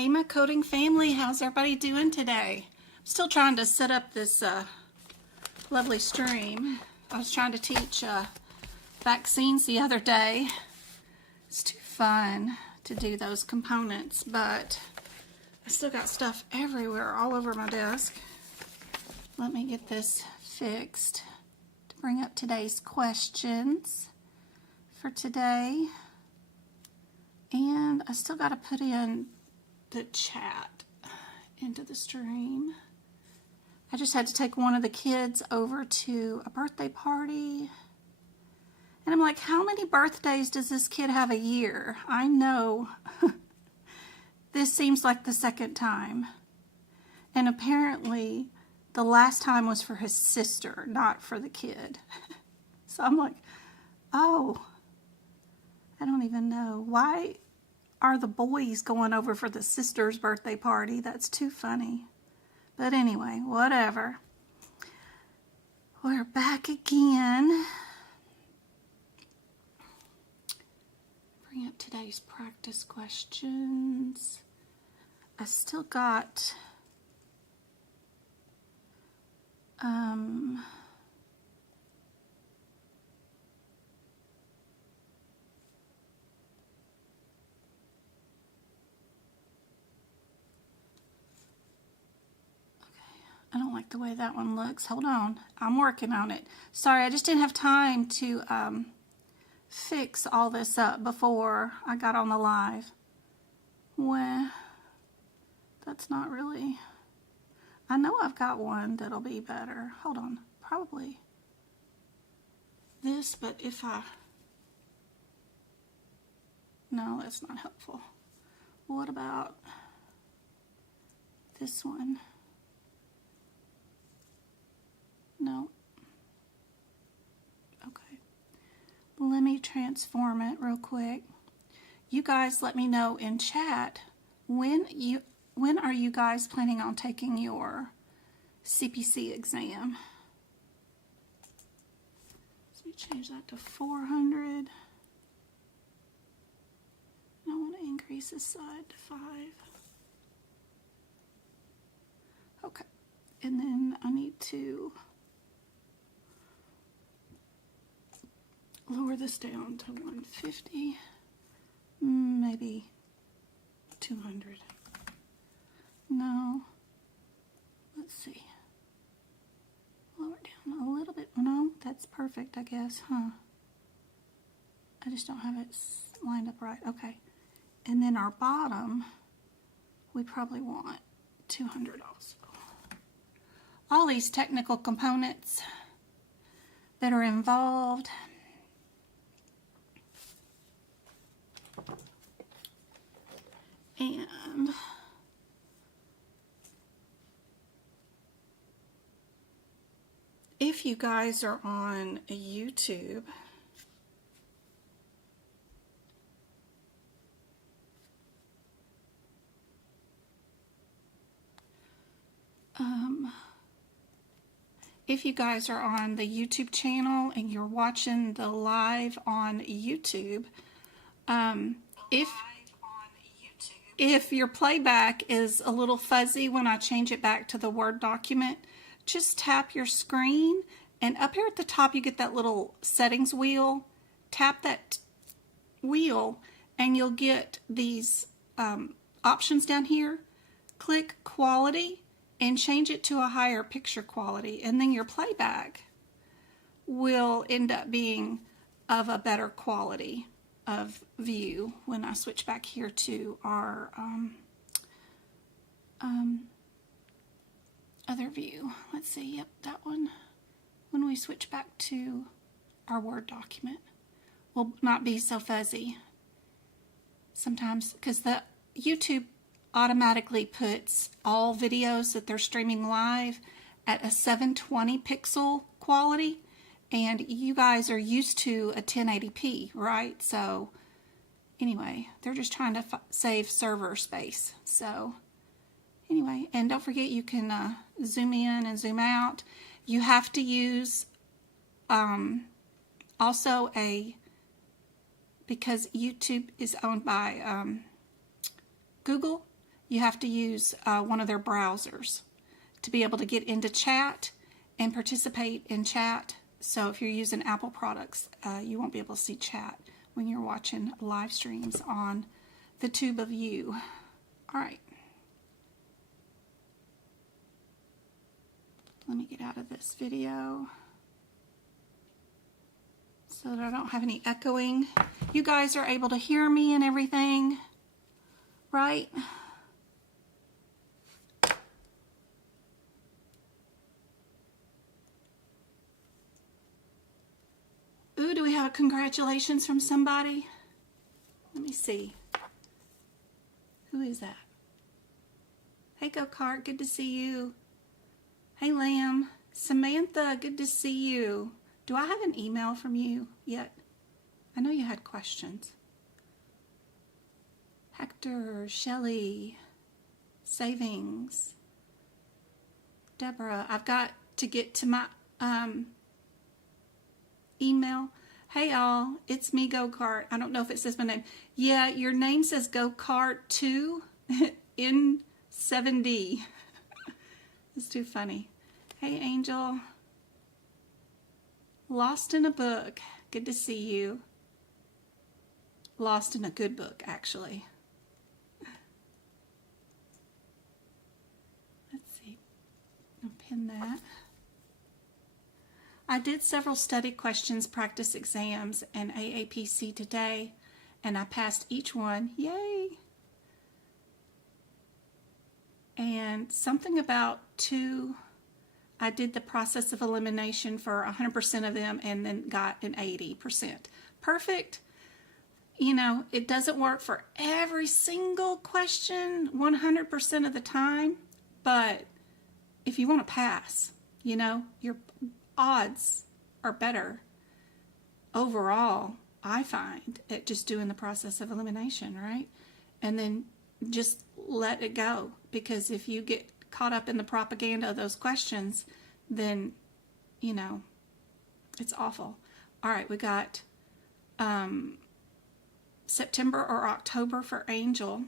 ahima coding family. How's everybody doing today? I'm still trying to set up this lovely stream. I was trying to teach vaccines the other day. It's too fun to do those components, but I still got stuff everywhere all over my desk. Let me get this fixed to bring up today's questions for today. And I still got to put in the chat into the stream. I just had to take one of the kids over to a birthday party. And I'm like, how many birthdays does this kid have a year? I know this seems like the second time. And apparently the last time was for his sister, not for the kid. So I'm like, oh, I don't even know. Why are the boys going over for the sister's birthday party? That's too funny. But anyway, whatever. We're back again. Bring up today's practice questions. I still got I don't like the way that one looks. Hold on. I'm working on it. Sorry, I just didn't have time to fix all this up before I got on the live. Well, that's not really... I know I've got one that'll be better. Hold on. Probably this, but if I... No, that's not helpful. What about this one? No. Okay. Let me transform it real quick. You guys let me know in chat when are you guys planning on taking your CPC exam? Let me change that to 400. I want to increase this side to 5. Okay. And then I need to lower this down to 150, maybe 200. No, let's see. Lower it down a little bit. No, that's perfect, I guess, huh? I just don't have it lined up right. Okay. And then our bottom, we probably want 200 also. All these technical components that are involved. And if you guys are on YouTube, if you guys are on the YouTube channel and you're watching the live on YouTube, if your playback is a little fuzzy when I change it back to the Word document, just tap your screen, and up here at the top you get that little settings wheel. Tap that wheel and you'll get these options down here. Click quality and change it to a higher picture quality, and then your playback will end up being of a better quality of view when I switch back here to our other view. Let's see, yep, that one. When we switch back to our Word document, will not be so fuzzy sometimes, because the YouTube automatically puts all videos that they're streaming live at a 720 pixel quality. And you guys are used to a 1080p, right? So anyway, they're just trying to save server space. So anyway, and don't forget you can zoom in and zoom out. You have to use also because YouTube is owned by Google, you have to use one of their browsers to be able to get into chat and participate in chat. So if you're using Apple products, you won't be able to see chat when you're watching live streams on the tube of you. All right. Let me get out of this video so that I don't have any echoing. You guys are able to hear me and everything, right? Ooh, do we have a congratulations from somebody? Let me see. Who is that? Hey, Go-Kart, good to see you. Hey, Lamb. Samantha, good to see you. Do I have an email from you yet? I know you had questions. Hector, Shelley, Savings, Deborah. I've got to get to my email. Hey, all. It's me, Go-Kart. I don't know if it says my name. Yeah, your name says Go-Kart 2 in 7D. It's too funny. Hey, Angel. Lost in a book. Good to see you. Lost in a good book, actually. Let's see. I'll pin that. I did several study questions, practice exams, and AAPC today, and I passed each one. Yay! And something about 2... I did the process of elimination for 100% of them and then got an 80%. Perfect. You know, it doesn't work for every single question 100% of the time, but if you want to pass, you know, your odds are better overall, I find, at just doing the process of elimination, right? And then just let it go, because if you get caught up in the propaganda of those questions, then, you know, it's awful. All right, we got September or October for Angel.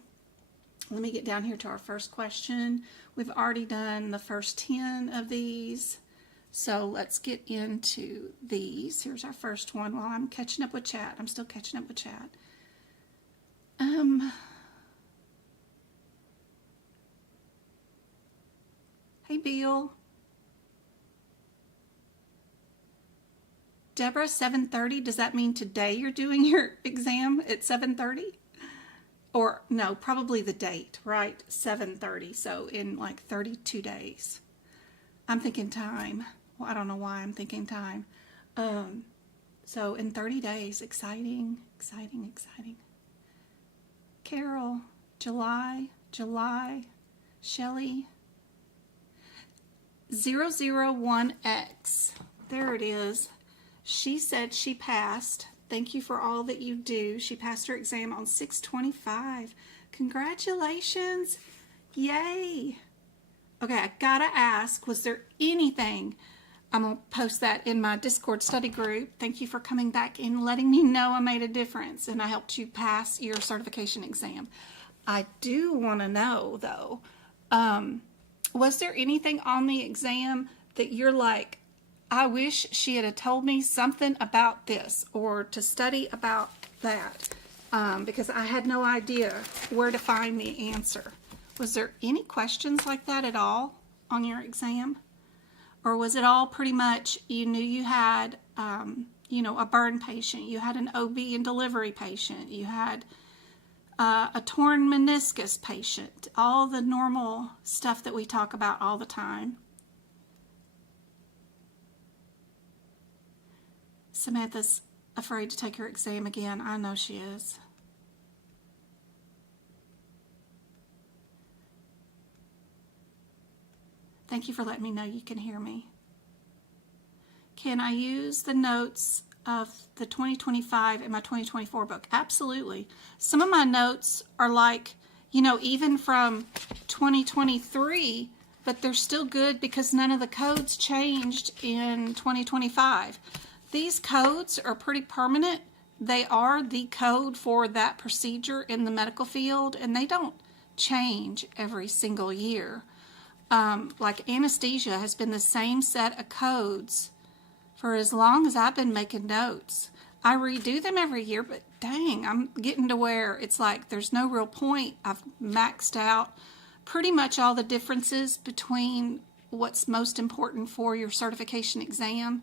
Let me get down here to our first question. We've already done the first 10 of these, so let's get into these. Here's our first one while I'm catching up with chat. I'm still catching up with chat. Hey, Bill. Deborah, 7:30. Does that mean today you're doing your exam at 7:30? Or, no, probably the date, right? 7:30. So in like 32 days. I'm thinking time. Well, I don't know why I'm thinking time. So in 30 days. Exciting, exciting, exciting. Carol, July. Shelley. 001X. There it is. She said she passed. Thank you for all that you do. She passed her exam on 6/25. Congratulations. Yay. Okay, I gotta ask, was there anything? I'm going to post that in my Discord study group. Thank you for coming back and letting me know I made a difference and I helped you pass your certification exam. I do want to know, though, was there anything on the exam that you're like, I wish she had told me something about this or to study about that, because I had no idea where to find the answer. Was there any questions like that at all on your exam? Or was it all pretty much you knew you had, you know, a burn patient, you had an OB and delivery patient, you had a torn meniscus patient, all the normal stuff that we talk about all the time? Samantha's afraid to take her exam again. I know she is. Thank you for letting me know you can hear me. Can I use the notes of the 2025 in my 2024 book? Absolutely. Some of my notes are like, you know, even from 2023, but they're still good because none of the codes changed in 2025. These codes are pretty permanent. They are the code for that procedure in the medical field, and they don't change every single year. Like anesthesia has been the same set of codes for as long as I've been making notes. I redo them every year, but dang, I'm getting to where it's like there's no real point. I've maxed out pretty much all the differences between what's most important for your certification exam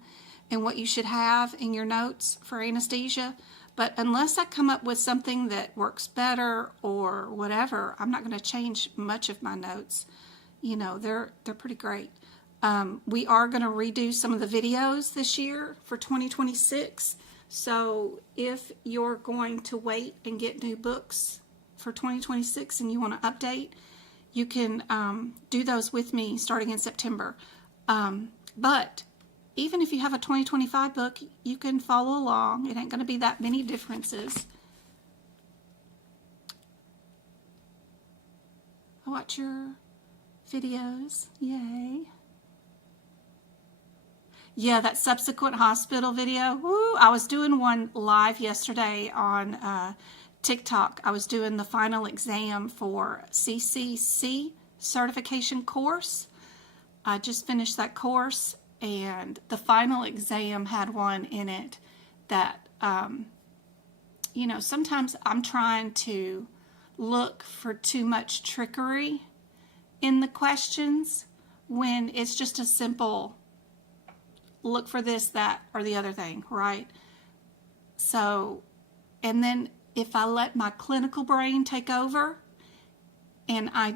and what you should have in your notes for anesthesia. But unless I come up with something that works better or whatever, I'm not going to change much of my notes. You know, they're pretty great. We are going to redo some of the videos this year for 2026. So if you're going to wait and get new books for 2026 and you want to update, you can do those with me starting in September. But even if you have a 2025 book, you can follow along. It ain't going to be that many differences. I watch your videos. Yay. Yeah, that subsequent hospital video. Woo! I was doing one live yesterday on TikTok. I was doing the final exam for CCC certification course. I just finished that course, and the final exam had one in it that, you know, sometimes I'm trying to look for too much trickery in the questions when it's just a simple look for this, that, or the other thing, right? So, and then if I let my clinical brain take over and I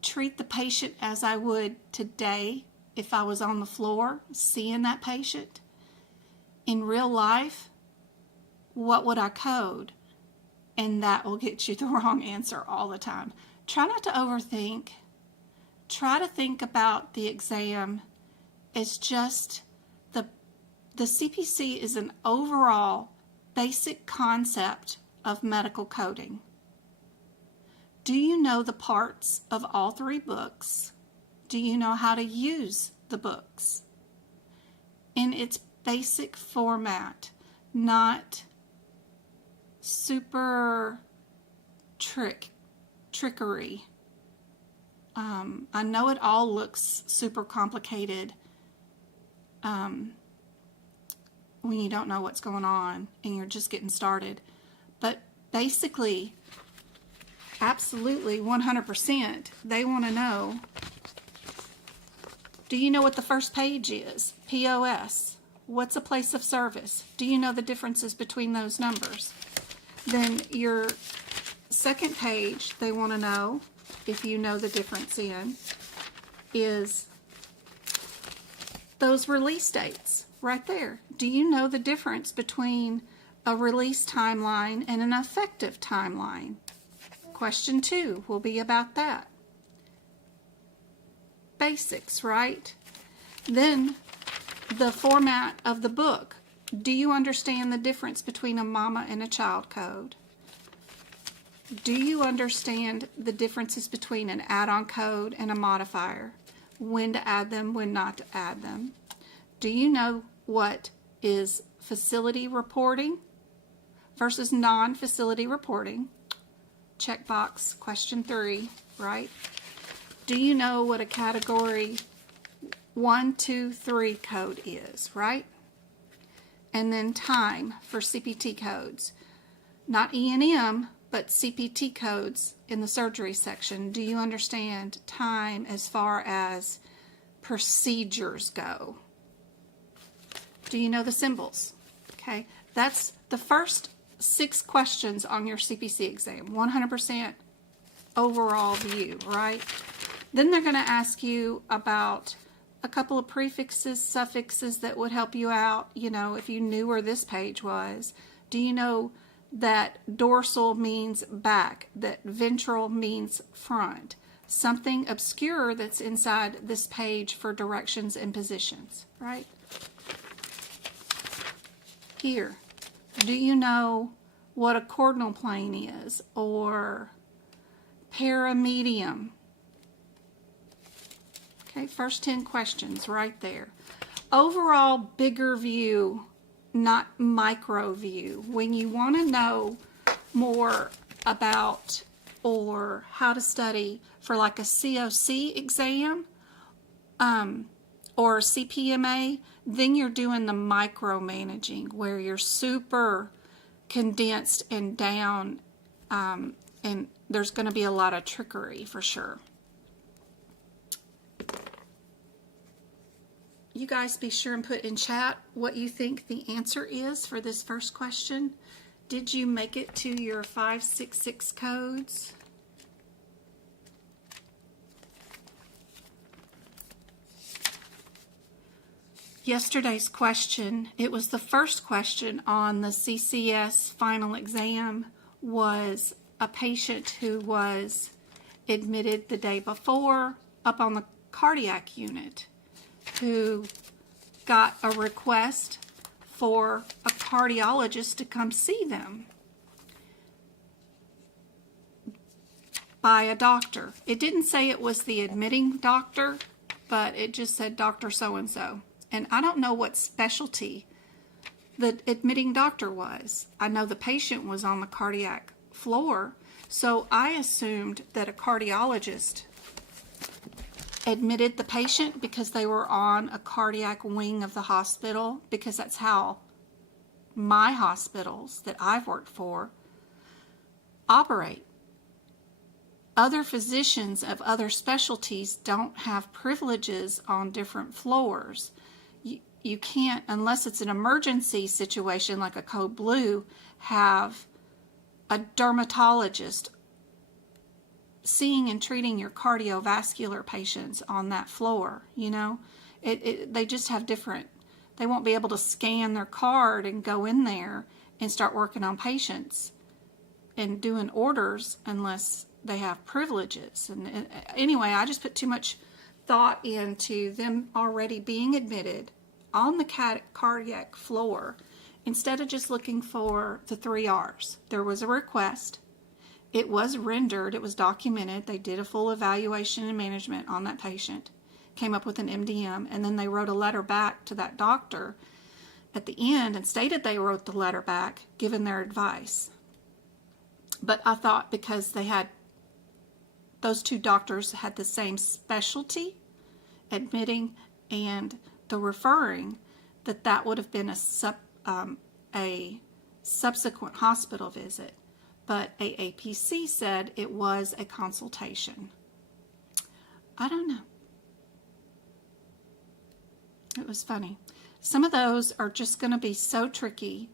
treat the patient as I would today if I was on the floor seeing that patient, in real life, what would I code? And that will get you the wrong answer all the time. Try not to overthink. Try to think about the exam as just the CPC is an overall basic concept of medical coding. Do you know the parts of all three books? Do you know how to use the books in its basic format, not super trickery? I know it all looks super complicated when you don't know what's going on and you're just getting started. But basically, absolutely 100%, they want to know, do you know what the first page is? POS. What's a place of service? Do you know the differences between those numbers? Then your second page, they want to know, if you know the difference in, is those release dates right there. Do you know the difference between a release timeline and an effective timeline? Question 2 will be about that. Basics, right? Then the format of the book. Do you understand the difference between a mama and a child code? Do you understand the differences between an add-on code and a modifier? When to add them, when not to add them? Do you know what is facility reporting versus non-facility reporting? Checkbox, question 3, right? Do you know what a category 1, 2, 3 code is, right? And then time for CPT codes. Not E&M, but CPT codes in the surgery section. Do you understand time as far as procedures go? Do you know the symbols? Okay, that's the first 6 questions on your CPC exam. 100% overall view, right? Then they're going to ask you about a couple of prefixes, suffixes that would help you out, you know, if you knew where this page was. Do you know that dorsal means back, that ventral means front? Something obscure that's inside this page for directions and positions, right? Here, do you know what a cordonal plane is, or paramedium? Okay, first 10 questions right there. Overall bigger view, not micro view. When you want to know more about or how to study for like a COC exam or CPMA, then you're doing the micromanaging where you're super condensed and down, and there's going to be a lot of trickery for sure. You guys be sure and put in chat what you think the answer is for this first question. Did you make it to your 566 codes? Yesterday's question, it was the first question on the CCS final exam, was a patient who was admitted the day before up on the cardiac unit, who got a request for a cardiologist to come see them by a doctor. It didn't say it was the admitting doctor, but it just said Dr. So-and-so. And I don't know what specialty the admitting doctor was. I know the patient was on the cardiac floor, so I assumed that a cardiologist admitted the patient because they were on a cardiac wing of the hospital, because that's how my hospitals that I've worked for operate. Other physicians of other specialties don't have privileges on different floors. You can't, unless it's an emergency situation like a code blue, have a dermatologist seeing and treating your cardiovascular patients on that floor. You know, they just have different, they won't be able to scan their card and go in there and start working on patients and doing orders unless they have privileges. And anyway, I just put too much thought into them already being admitted on the cardiac floor instead of just looking for the 3 R's. There was a request. It was rendered. It was documented. They did a full evaluation and management on that patient, came up with an MDM, and then they wrote a letter back to that doctor at the end and stated they wrote the letter back, given their advice. But I thought because they had, those two doctors had the same specialty, admitting and the referring, that would have been a subsequent hospital visit. But AAPC said it was a consultation. I don't know. It was funny. Some of those are just going to be so tricky,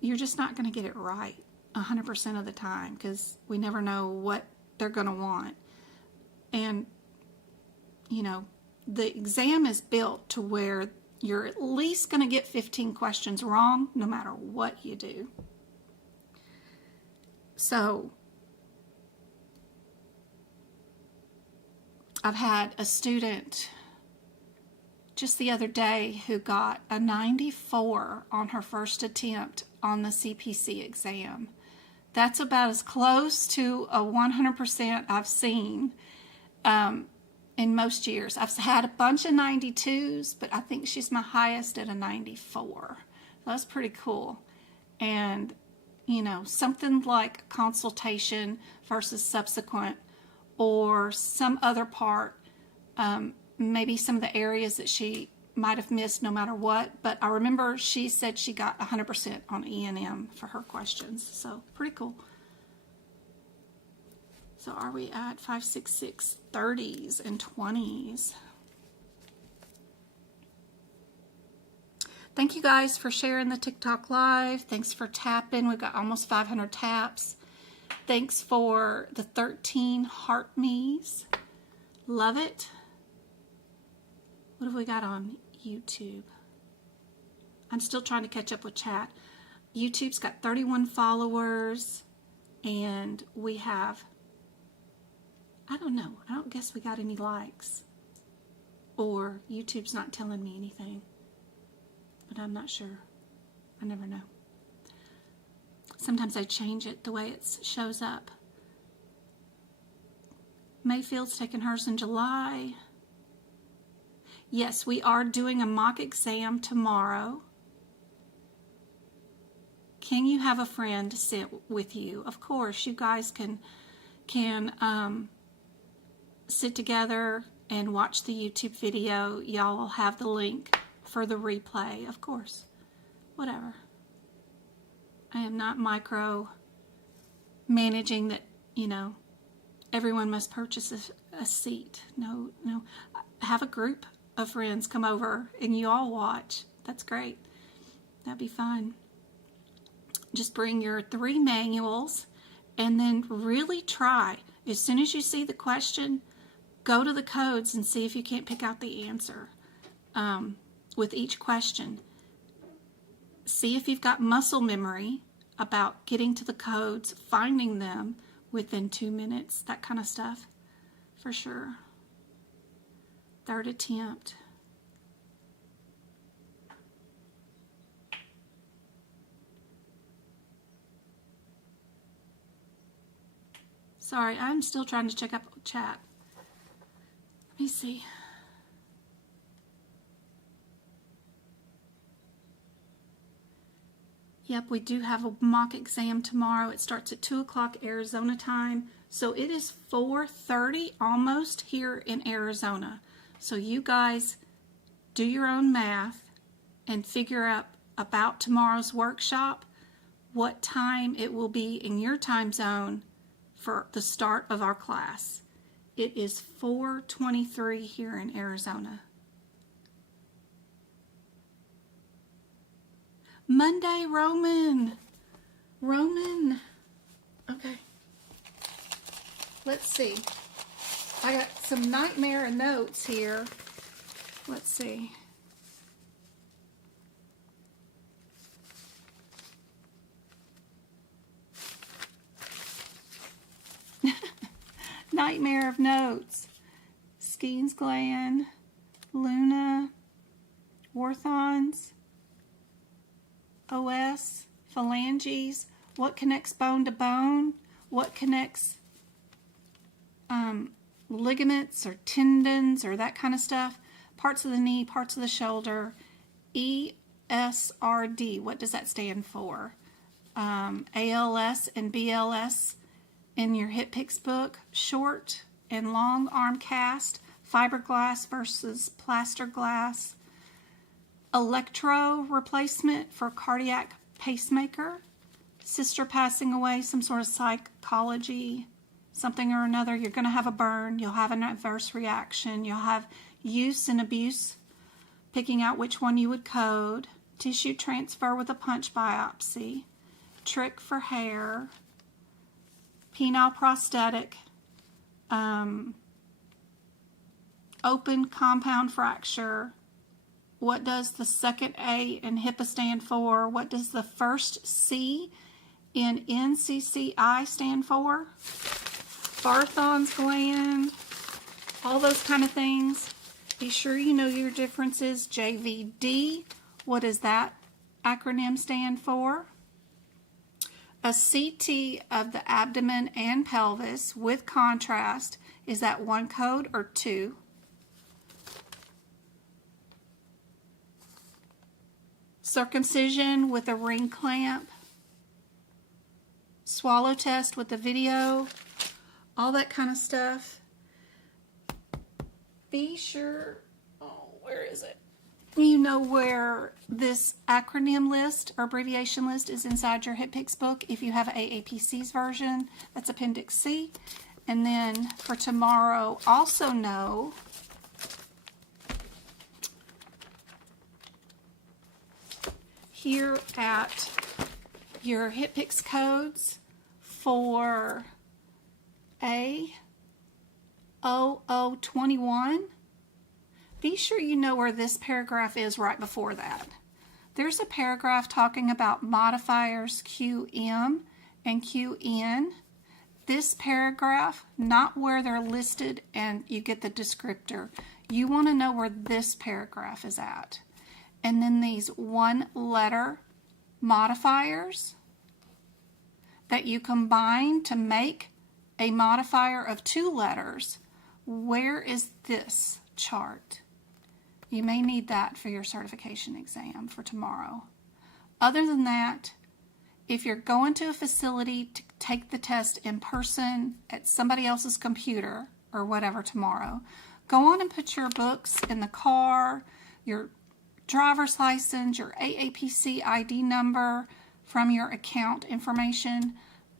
you're just not going to get it right 100% of the time, because we never know what they're going to want. And, you know, the exam is built to where you're at least going to get 15 questions wrong no matter what you do. So I've had a student just the other day who got a 94 on her first attempt on the CPC exam. That's about as close to a 100% I've seen in most years. I've had a bunch of 92s, but I think she's my highest at a 94. That's pretty cool. And, you know, something like consultation versus subsequent, or some other part, maybe some of the areas that she might have missed no matter what. But I remember she said she got 100% on E&M for her questions. So pretty cool. So are we at 5, 6, 6, 30s and 20s? Thank you guys for sharing the TikTok live. Thanks for tapping. We've got almost 500 taps. Thanks for the 13 heart me's. Love it. What have we got on YouTube? I'm still trying to catch up with chat. YouTube's got 31 followers, and we have, I don't know, I don't guess we got any likes, or YouTube's not telling me anything, but I'm not sure. I never know. Sometimes I change it the way it shows up. Mayfield's taking hers in July. Yes, we are doing a mock exam tomorrow. Can you have a friend sit with you? Of course, you guys can can sit together and watch the YouTube video, y'all will have the link for the replay, of course. Whatever. I am not micro managing that, you know, everyone must purchase a seat. No, no. Have a group of friends come over and you all watch. That's great. That'd be fun. Just bring your 3 manuals and then really try. As soon as you see the question, go to the codes and see if you can't pick out the answer with each question. See if you've got muscle memory about getting to the codes, finding them within 2 minutes, that kind of stuff, for sure. 3rd attempt. Sorry, I'm still trying to check up chat. Let me see. Yep, we do have a mock exam tomorrow. It starts at 2 o'clock Arizona time. So it is 4:30 almost here in Arizona. So you guys do your own math and figure out about tomorrow's workshop, what time it will be in your time zone for the start of our class. It is 4:23 here in Arizona. Monday, Roman. Okay. Let's see. I got some nightmare notes here. Let's see. Nightmare of notes. Skene's gland, Luna, orthons, OS, phalanges, what connects bone to bone, what connects ligaments or tendons or that kind of stuff, parts of the knee, parts of the shoulder, ESRD, what does that stand for? ALS and BLS in your HitPix book, short and long arm cast, fiberglass versus plaster glass, electro replacement for cardiac pacemaker, sister passing away, some sort of psychology, something or another. You're going to have a burn, you'll have an adverse reaction, you'll have use and abuse, picking out which one you would code, tissue transfer with a punch biopsy, trick for hair, penile prosthetic, open compound fracture. What does the second A in HIPAA stand for? What does the first C in NCCI stand for? Barthon's gland, all those kind of things. Be sure you know your differences. JVD, what does that acronym stand for? A CT of the abdomen and pelvis with contrast, is that 1 code or 2? Circumcision with a ring clamp, swallow test with the video, all that kind of stuff. Be sure, where is it? You know where this acronym list or abbreviation list is inside your HitPix book. If you have AAPC's version, that's Appendix C. And then for tomorrow, also know here at your HitPix codes for A0021, be sure you know where this paragraph is right before that. There's a paragraph talking about modifiers QM and QN. This paragraph, not where they're listed and you get the descriptor. You want to know where this paragraph is at. And then these 1-letter modifiers that you combine to make a modifier of 2 letters. Where is this chart? You may need that for your certification exam for tomorrow. Other than that, if you're going to a facility to take the test in person at somebody else's computer or whatever tomorrow, go on and put your books in the car, your driver's license, your AAPC ID number from your account information.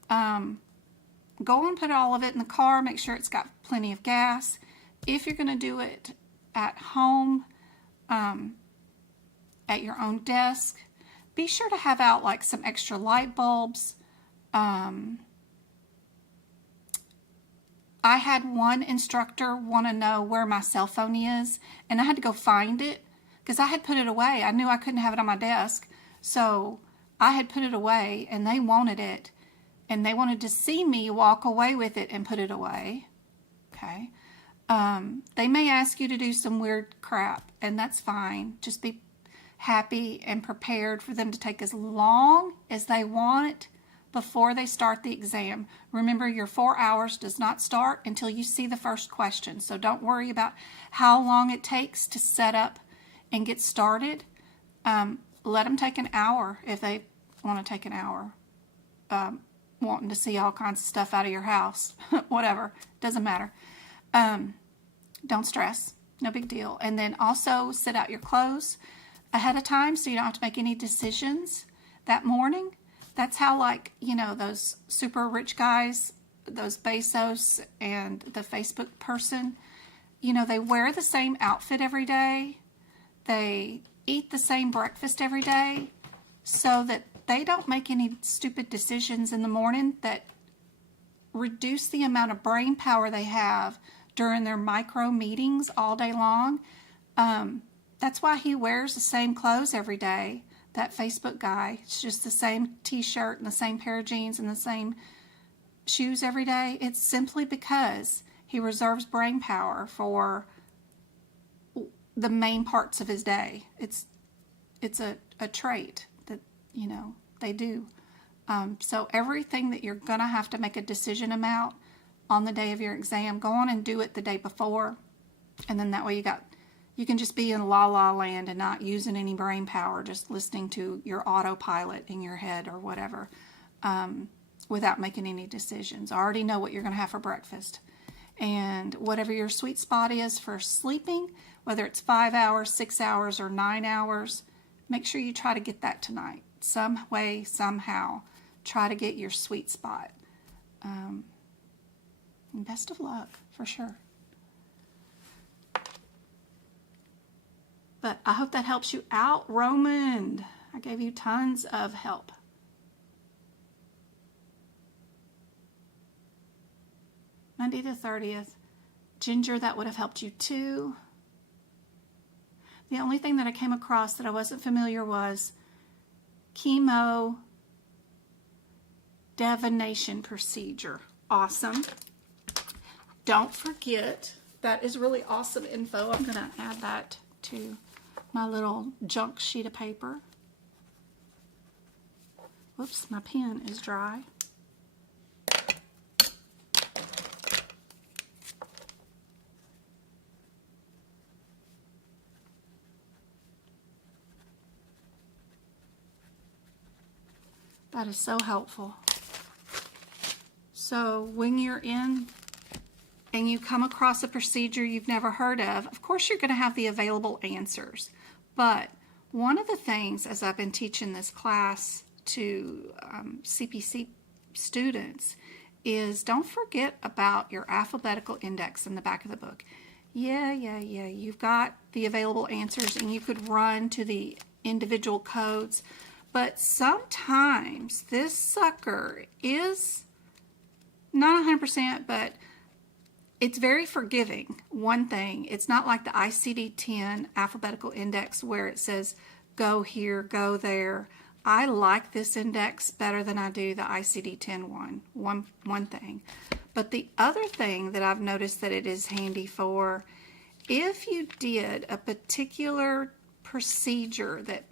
Go and put all of it in the car. Make sure it's got plenty of gas. If you're going to do it at home, at your own desk, be sure to have out like some extra light bulbs. I had one instructor want to know where my cell phone is, and I had to go find it because I had put it away. I knew I couldn't have it on my desk, so I had put it away, and they wanted it, and they wanted to see me walk away with it and put it away. Okay. They may ask you to do some weird crap, and that's fine. Just be happy and prepared for them to take as long as they want before they start the exam. Remember, your 4 hours does not start until you see the first question. So don't worry about how long it takes to set up and get started. Let them take an hour if they want to take an hour. Wanting to see all kinds of stuff out of your house. Whatever. Doesn't matter. Don't stress. No big deal. And then also set out your clothes ahead of time so you don't have to make any decisions that morning. That's how, like, you know, those super rich guys, those Bezos and the Facebook person, you know, they wear the same outfit every day. They eat the same breakfast every day so that they don't make any stupid decisions in the morning that reduce the amount of brain power they have during their micro meetings all day long. That's why he wears the same clothes every day. That Facebook guy, it's just the same t-shirt and the same pair of jeans and the same shoes every day. It's simply because he reserves brain power for the main parts of his day. It's a trait that, you know, they do. So everything that you're going to have to make a decision about on the day of your exam, go on and do it the day before. And then that way you can just be in la la land and not using any brain power, just listening to your autopilot in your head or whatever, without making any decisions. I already know what you're going to have for breakfast. And whatever your sweet spot is for sleeping, whether it's 5 hours, 6 hours, or 9 hours, make sure you try to get that tonight. Some way, somehow, try to get your sweet spot. And best of luck, for sure. But I hope that helps you out, Roman. I gave you tons of help. Monday the 30th. Ginger, that would have helped you too. The only thing that I came across that I wasn't familiar was chemo divination procedure. Awesome. Don't forget, that is really awesome info. I'm going to add that to my little junk sheet of paper. Whoops, my pen is dry. That is so helpful. So when you're in and you come across a procedure you've never heard of course you're going to have the available answers. But one of the things, as I've been teaching this class to CPC students, is don't forget about your alphabetical index in the back of the book. Yeah, you've got the available answers and you could run to the individual codes. But sometimes this sucker is not 100%, but it's very forgiving. One thing, it's not like the ICD-10 alphabetical index where it says go here, go there. I like this index better than I do the ICD-10 one thing. But the other thing that I've noticed that it is handy for, if you did a particular procedure that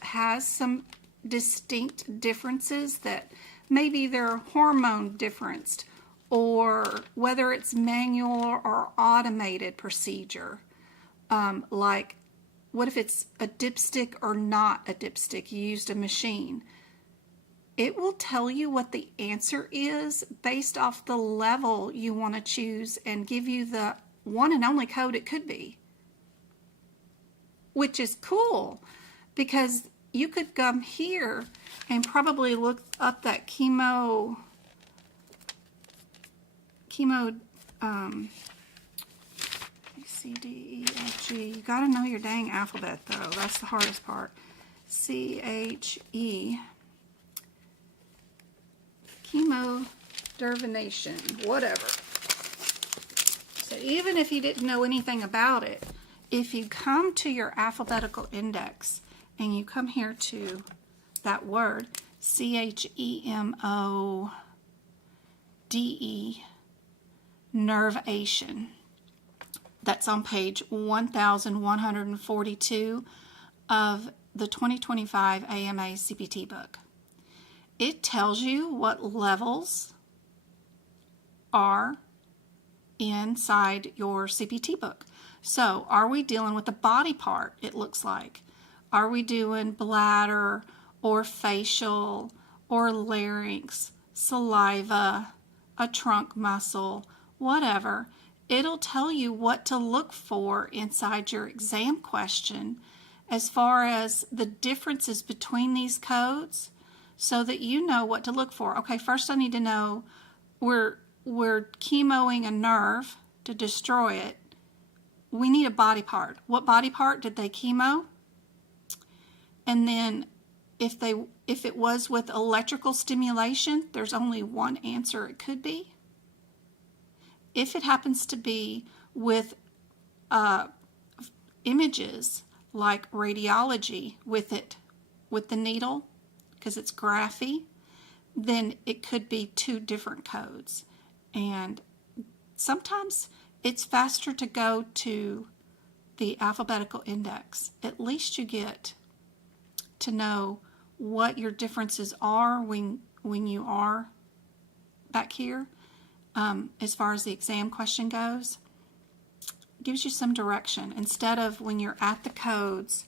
has some distinct differences, that maybe they're hormone differenced, or whether it's manual or automated procedure, like what if it's a dipstick or not a dipstick, you used a machine. it will tell you what the answer is based off the level you want to choose and give you the one and only code it could be, which is cool because you could come here and probably look up that chemo C, D, E, F, G. You got to know your dang alphabet, though. That's the hardest part. C, H, E. Chemodervination, whatever. So even if you didn't know anything about it, if you come to your alphabetical index and you come here to that word, CHEMODE, nervation. That's on page 1142 of the 2025 AMA CPT book. It tells you what levels are inside your CPT book. So, are we dealing with the body part, it looks like? Are we doing bladder or facial or larynx, saliva, a trunk muscle, whatever? It'll tell you what to look for inside your exam question as far as the differences between these codes so that you know what to look for. Okay, first I need to know we're chemoing a nerve to destroy it. We need a body part. What body part did they chemo? And then if it was with electrical stimulation, there's only one answer it could be. If it happens to be with images like radiology with the needle, because it's graphy, then it could be two different codes. And sometimes it's faster to go to the alphabetical index. At least you get to know what your differences are when you are back here. As far as the exam question goes, it gives you some direction. Instead of when you're at the codes,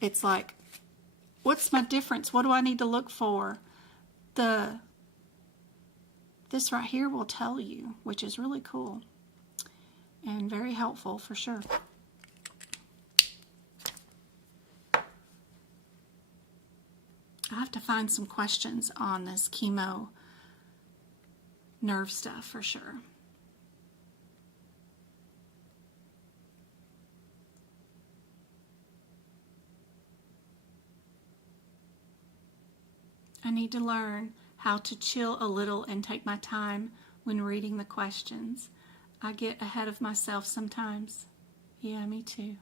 it's like, what's my difference? What do I need to look for? This right here will tell you, which is really cool and very helpful for sure. I have to find some questions on this chemo nerve stuff for sure. I need to learn how to chill a little and take my time when reading the questions. I get ahead of myself sometimes. Yeah, me too.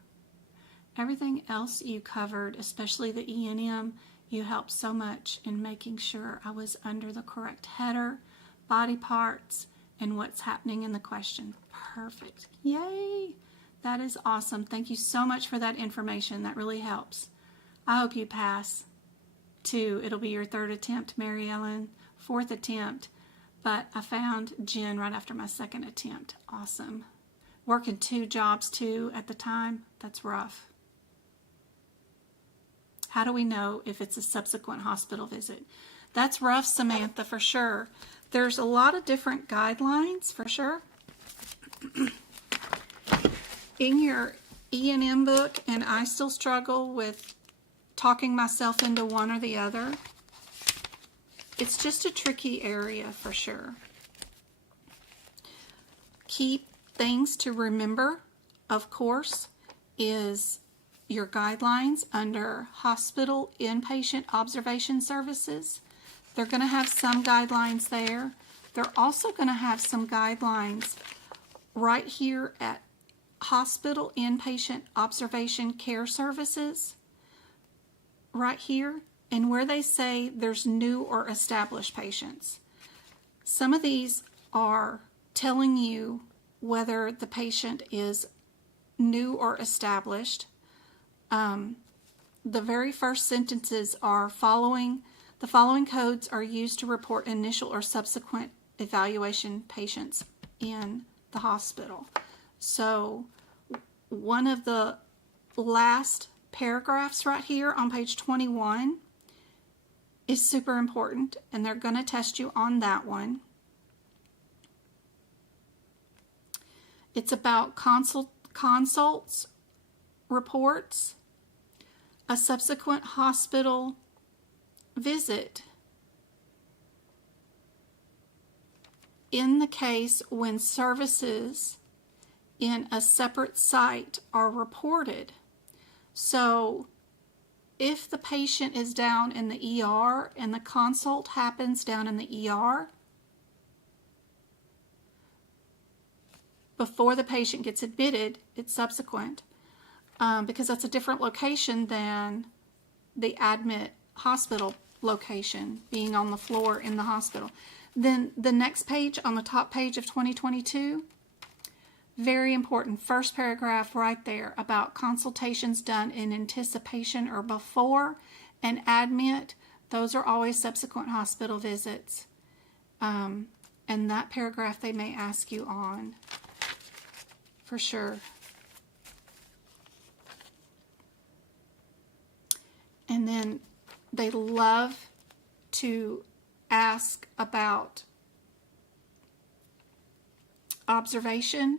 Everything else you covered, especially the E&M, you helped so much in making sure I was under the correct header, body parts, and what's happening in the question. Perfect. Yay! That is awesome. Thank you so much for that information. That really helps. I hope you pass too. It'll be your third attempt, Mary Ellen, fourth attempt, but I found Jen right after my second attempt. Awesome. Working 2 jobs too at the time. That's rough. How do we know if it's a subsequent hospital visit? That's rough, Samantha, for sure. There's a lot of different guidelines, for sure. In your E&M book, and I still struggle with talking myself into one or the other. It's just a tricky area, for sure. Key things to remember, of course, is your guidelines under hospital inpatient observation services. They're going to have some guidelines there. They're also going to have some guidelines right here at hospital inpatient observation care services, right here, and where they say there's new or established patients. Some of these are telling you whether the patient is new or established. The very first sentences are the following codes are used to report initial or subsequent evaluation patients in the hospital. So one of the last paragraphs right here on page 21 is super important, and they're going to test you on that one. It's about consults, reports, a subsequent hospital visit in the case when services in a separate site are reported. So if the patient is down in the ER and the consult happens down in the ER, before the patient gets admitted, it's subsequent, because that's a different location than the admit hospital location, being on the floor in the hospital. Then the next page, on the top page of 2022, very important, first paragraph right there about consultations done in anticipation or before an admit. Those are always subsequent hospital visits. And that paragraph they may ask you on, for sure. And then they love to ask about observation,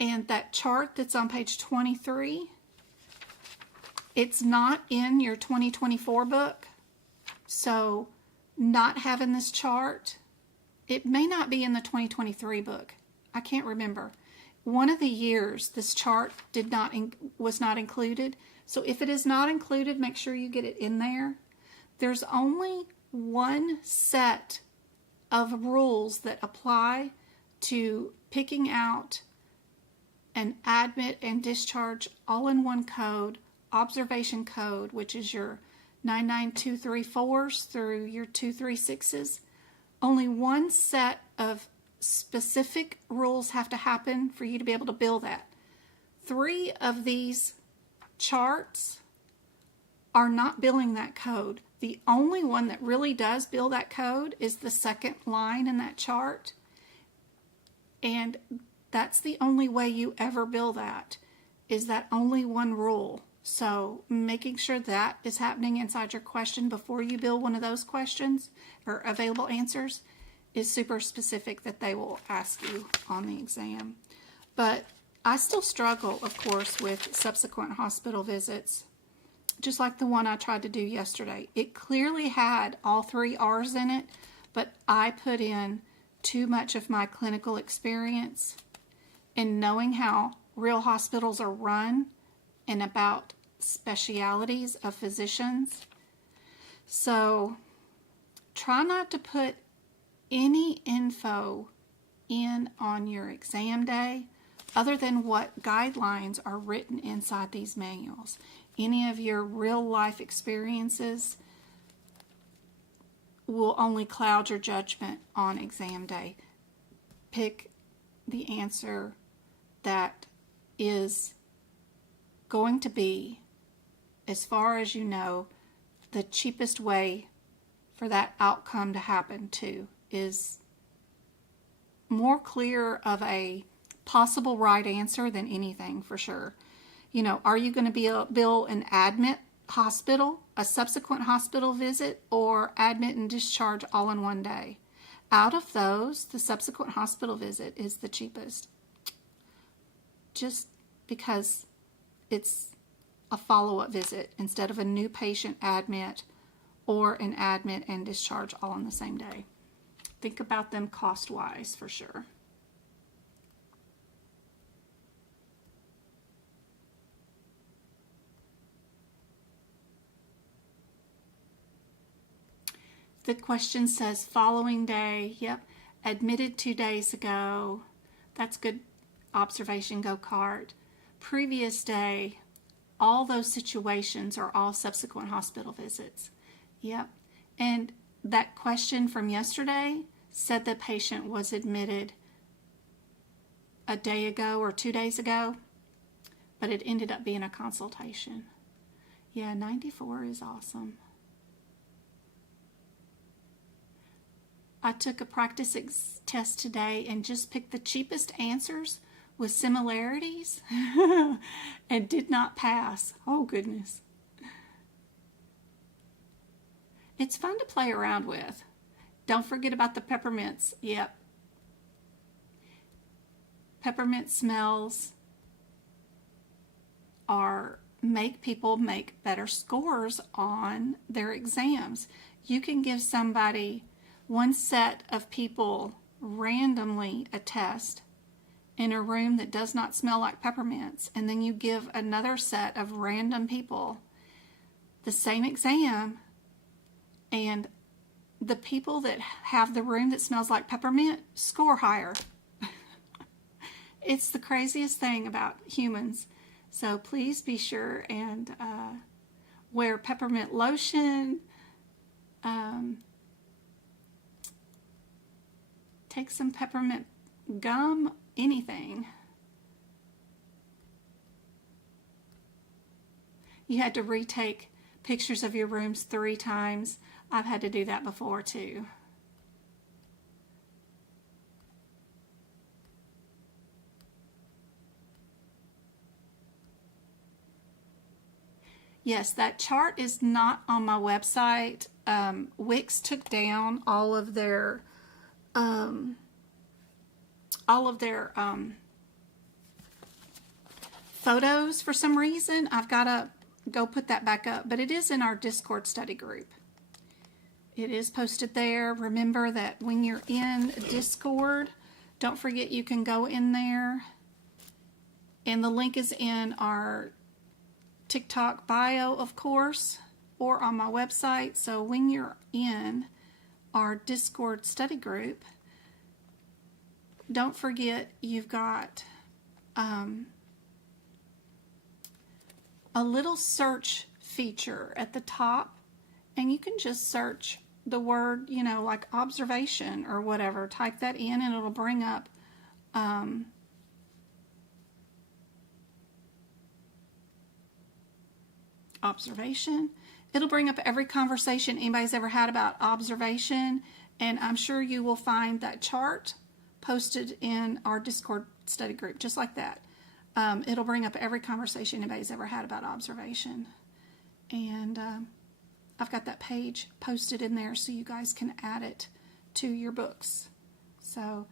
and that chart that's on page 23, it's not in your 2024 book, so not having this chart, it may not be in the 2023 book. I can't remember. One of the years this chart was not included, so if it is not included, make sure you get it in there. There's only one set of rules that apply to picking out an admit and discharge all-in-one code, observation code, which is your 99234s through your 236s. Only one set of specific rules have to happen for you to be able to bill that. 3 of these charts are not billing that code. The only one that really does bill that code is the second line in that chart. And that's the only way you ever bill that, is that only one rule. So making sure that is happening inside your question before you bill one of those questions or available answers is super specific that they will ask you on the exam. But I still struggle, of course, with subsequent hospital visits, just like the one I tried to do yesterday. It clearly had all 3 R's in it, but I put in too much of my clinical experience in knowing how real hospitals are run and about specialities of physicians. So try not to put any info in on your exam day other than what guidelines are written inside these manuals. Any of your real life experiences will only cloud your judgment on exam day. Pick the answer that is going to be, as far as you know, the cheapest way for that outcome to happen too, is more clear of a possible right answer than anything, for sure. You know, are you going to bill an admit hospital, a subsequent hospital visit, or admit and discharge all in one day? Out of those, the subsequent hospital visit is the cheapest, just because it's a follow-up visit instead of a new patient admit or an admit and discharge all on the same day. Think about them cost-wise, for sure. The question says following day. Yep. Admitted 2 days ago. That's good observation, go cart. Previous day. All those situations are all subsequent hospital visits. Yep. And that question from yesterday said the patient was admitted a day ago or 2 days ago, but it ended up being a consultation. Yeah, 94 is awesome. I took a practice test today and just picked the cheapest answers with similarities and did not pass. Oh, goodness. It's fun to play around with. Don't forget about the peppermints. Yep. Peppermint smells make people make better scores on their exams. You can give somebody, one set of people, randomly a test in a room that does not smell like peppermints, and then you give another set of random people the same exam, and the people that have the room that smells like peppermint score higher. It's the craziest thing about humans. So please be sure and wear peppermint lotion. Take some peppermint gum, anything. You had to retake pictures of your rooms 3 times. I've had to do that before too. Yes, that chart is not on my website. Wix took down all of their photos for some reason. I've got to go put that back up, but it is in our Discord study group. It is posted there. Remember that when you're in Discord, don't forget you can go in there, and the link is in our TikTok bio, of course, or on my website. So when you're in our Discord study group, don't forget you've got a little search feature at the top, and you can just search the word, you know, like observation or whatever. Type that in and it'll bring up observation. It'll bring up every conversation anybody's ever had about observation, and I'm sure you will find that chart posted in our Discord study group, just like that. It'll bring up every conversation anybody's ever had about observation, and I've got that page posted in there so you guys can add it to your books. So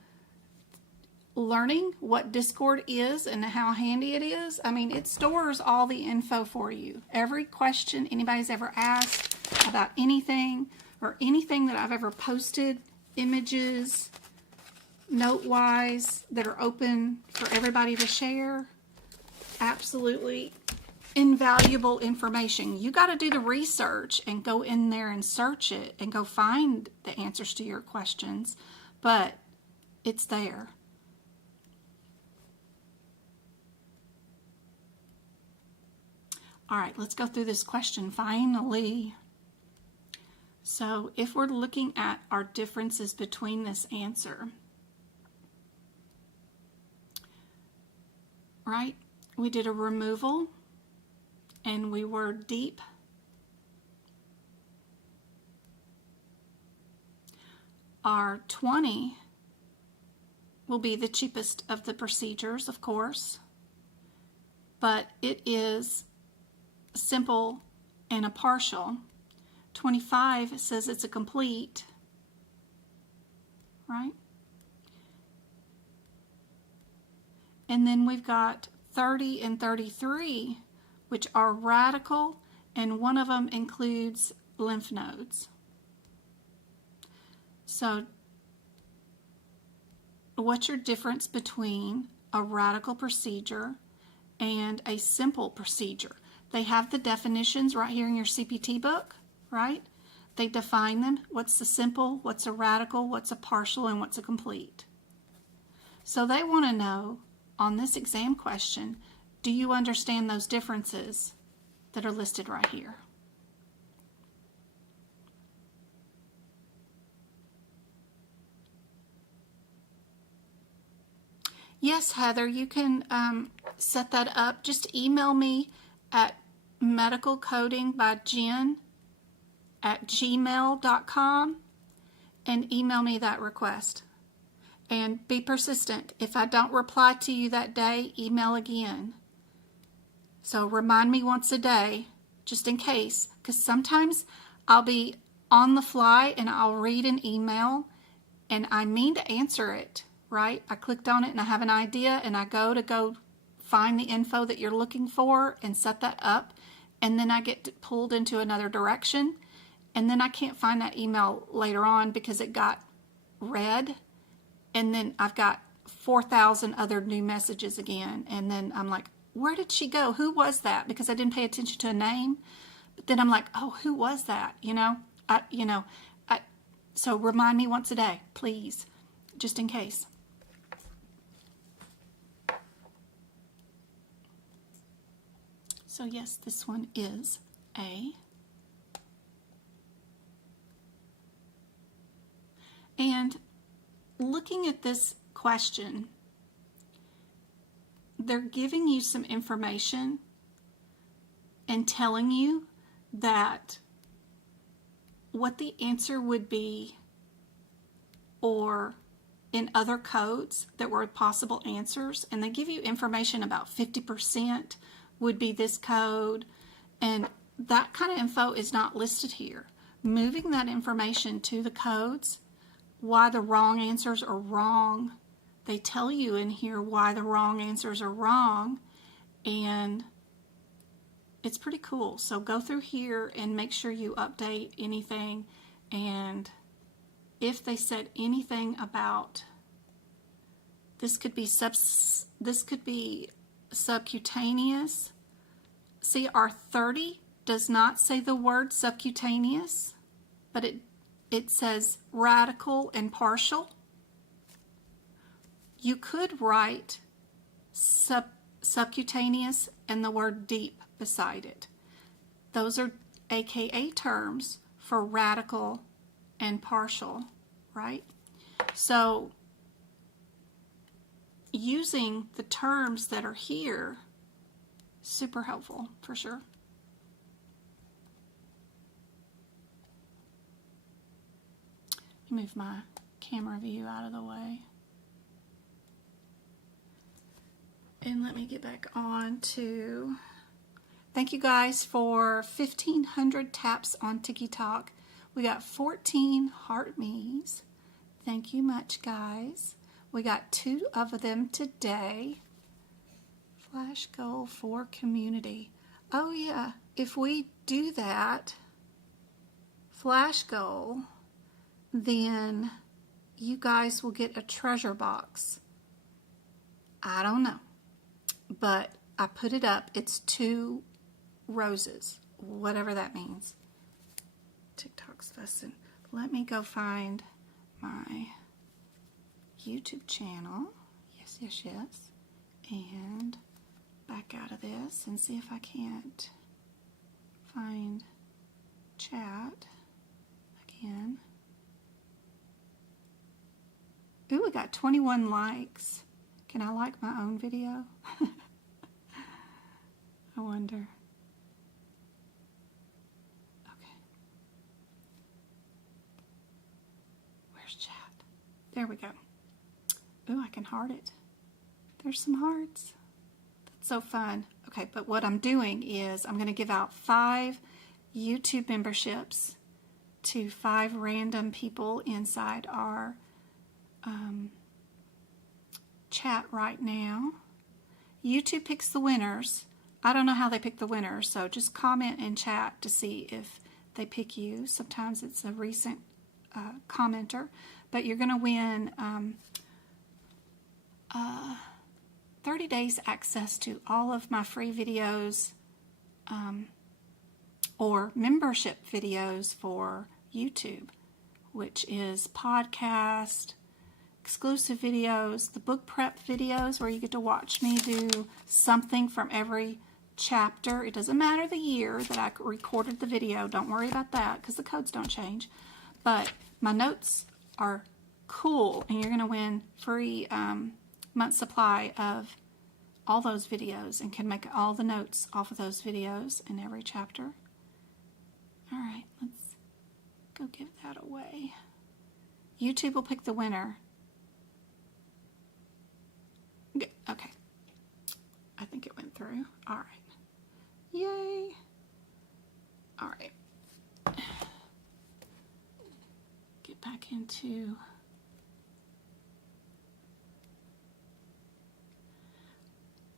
learning what Discord is and how handy it is, I mean, it stores all the info for you. Every question anybody's ever asked about anything, or anything that I've ever posted, images, note-wise, that are open for everybody to share. Absolutely invaluable information. You got to do the research and go in there and search it and go find the answers to your questions, but it's there. All right, let's go through this question finally. So if we're looking at our differences between this answer, right? We did a removal and we were deep. Our 20 will be the cheapest of the procedures, of course, but it is simple and a partial. 25 says it's a complete, right? And then we've got 30 and 33, which are radical, and one of them includes lymph nodes. So what's your difference between a radical procedure and a simple procedure? They have the definitions right here in your CPT book, right? They define them. What's a simple, what's a radical, what's a partial, and what's a complete. So they want to know on this exam question, do you understand those differences that are listed right here? Yes, Heather, you can set that up. Just email me at medicalcodingbyjen@gmail.com and email me that request. And be persistent. If I don't reply to you that day, email again. So remind me once a day, just in case, because sometimes I'll be on the fly and I'll read an email and I mean to answer it, right? I clicked on it and I have an idea and I go find the info that you're looking for and set that up, and then I get pulled into another direction, and then I can't find that email later on because it got read, and then I've got 4,000 other new messages again, and then I'm like, where did she go? Who was that? Because I didn't pay attention to a name. But then I'm like, oh, who was that? So remind me once a day, please, just in case. So yes, this one is A. And looking at this question, they're giving you some information and telling you that what the answer would be, or in other codes that were possible answers, and they give you information about 50% would be this code, and that kind of info is not listed here. Moving that information to the codes, why the wrong answers are wrong, they tell you in here why the wrong answers are wrong, and it's pretty cool. So go through here and make sure you update anything, and if they said anything about this could be subcutaneous. See, our 30 does not say the word subcutaneous, but it says radical and partial. You could write subcutaneous and the word deep beside it. Those are AKA terms for radical and partial, right? So using the terms that are here, super helpful for sure. Move my camera view out of the way. And let me get back on to, thank you guys for 1,500 taps on TikTok. We got 14 heart me's. Thank you much, guys. We got 2 of them today. Flash goal for community. Oh yeah, if we do that flash goal, then you guys will get a treasure box. I don't know, but I put it up. It's 2 roses, whatever that means. TikTok's fussing. Let me go find my YouTube channel. Yes. And back out of this and see if I can't find chat again. Ooh, we got 21 likes. Can I like my own video? I wonder. Okay. Where's chat? There we go. Ooh, I can heart it. There's some hearts. That's so fun. Okay, but what I'm doing is I'm going to give out 5 YouTube memberships to 5 random people inside our chat right now. YouTube picks the winners. I don't know how they pick the winners, so just comment in chat to see if they pick you. Sometimes it's a recent commenter, but you're going to win 30 days access to all of my free videos or membership videos for YouTube, which is podcast, exclusive videos, the book prep videos where you get to watch me do something from every chapter. It doesn't matter the year that I recorded the video. Don't worry about that because the codes don't change. But my notes are cool, and you're going to win free month supply of all those videos and can make all the notes off of those videos in every chapter. All right, let's go give that away. YouTube will pick the winner. Okay. I think it went through. All right. Yay. All right. back into...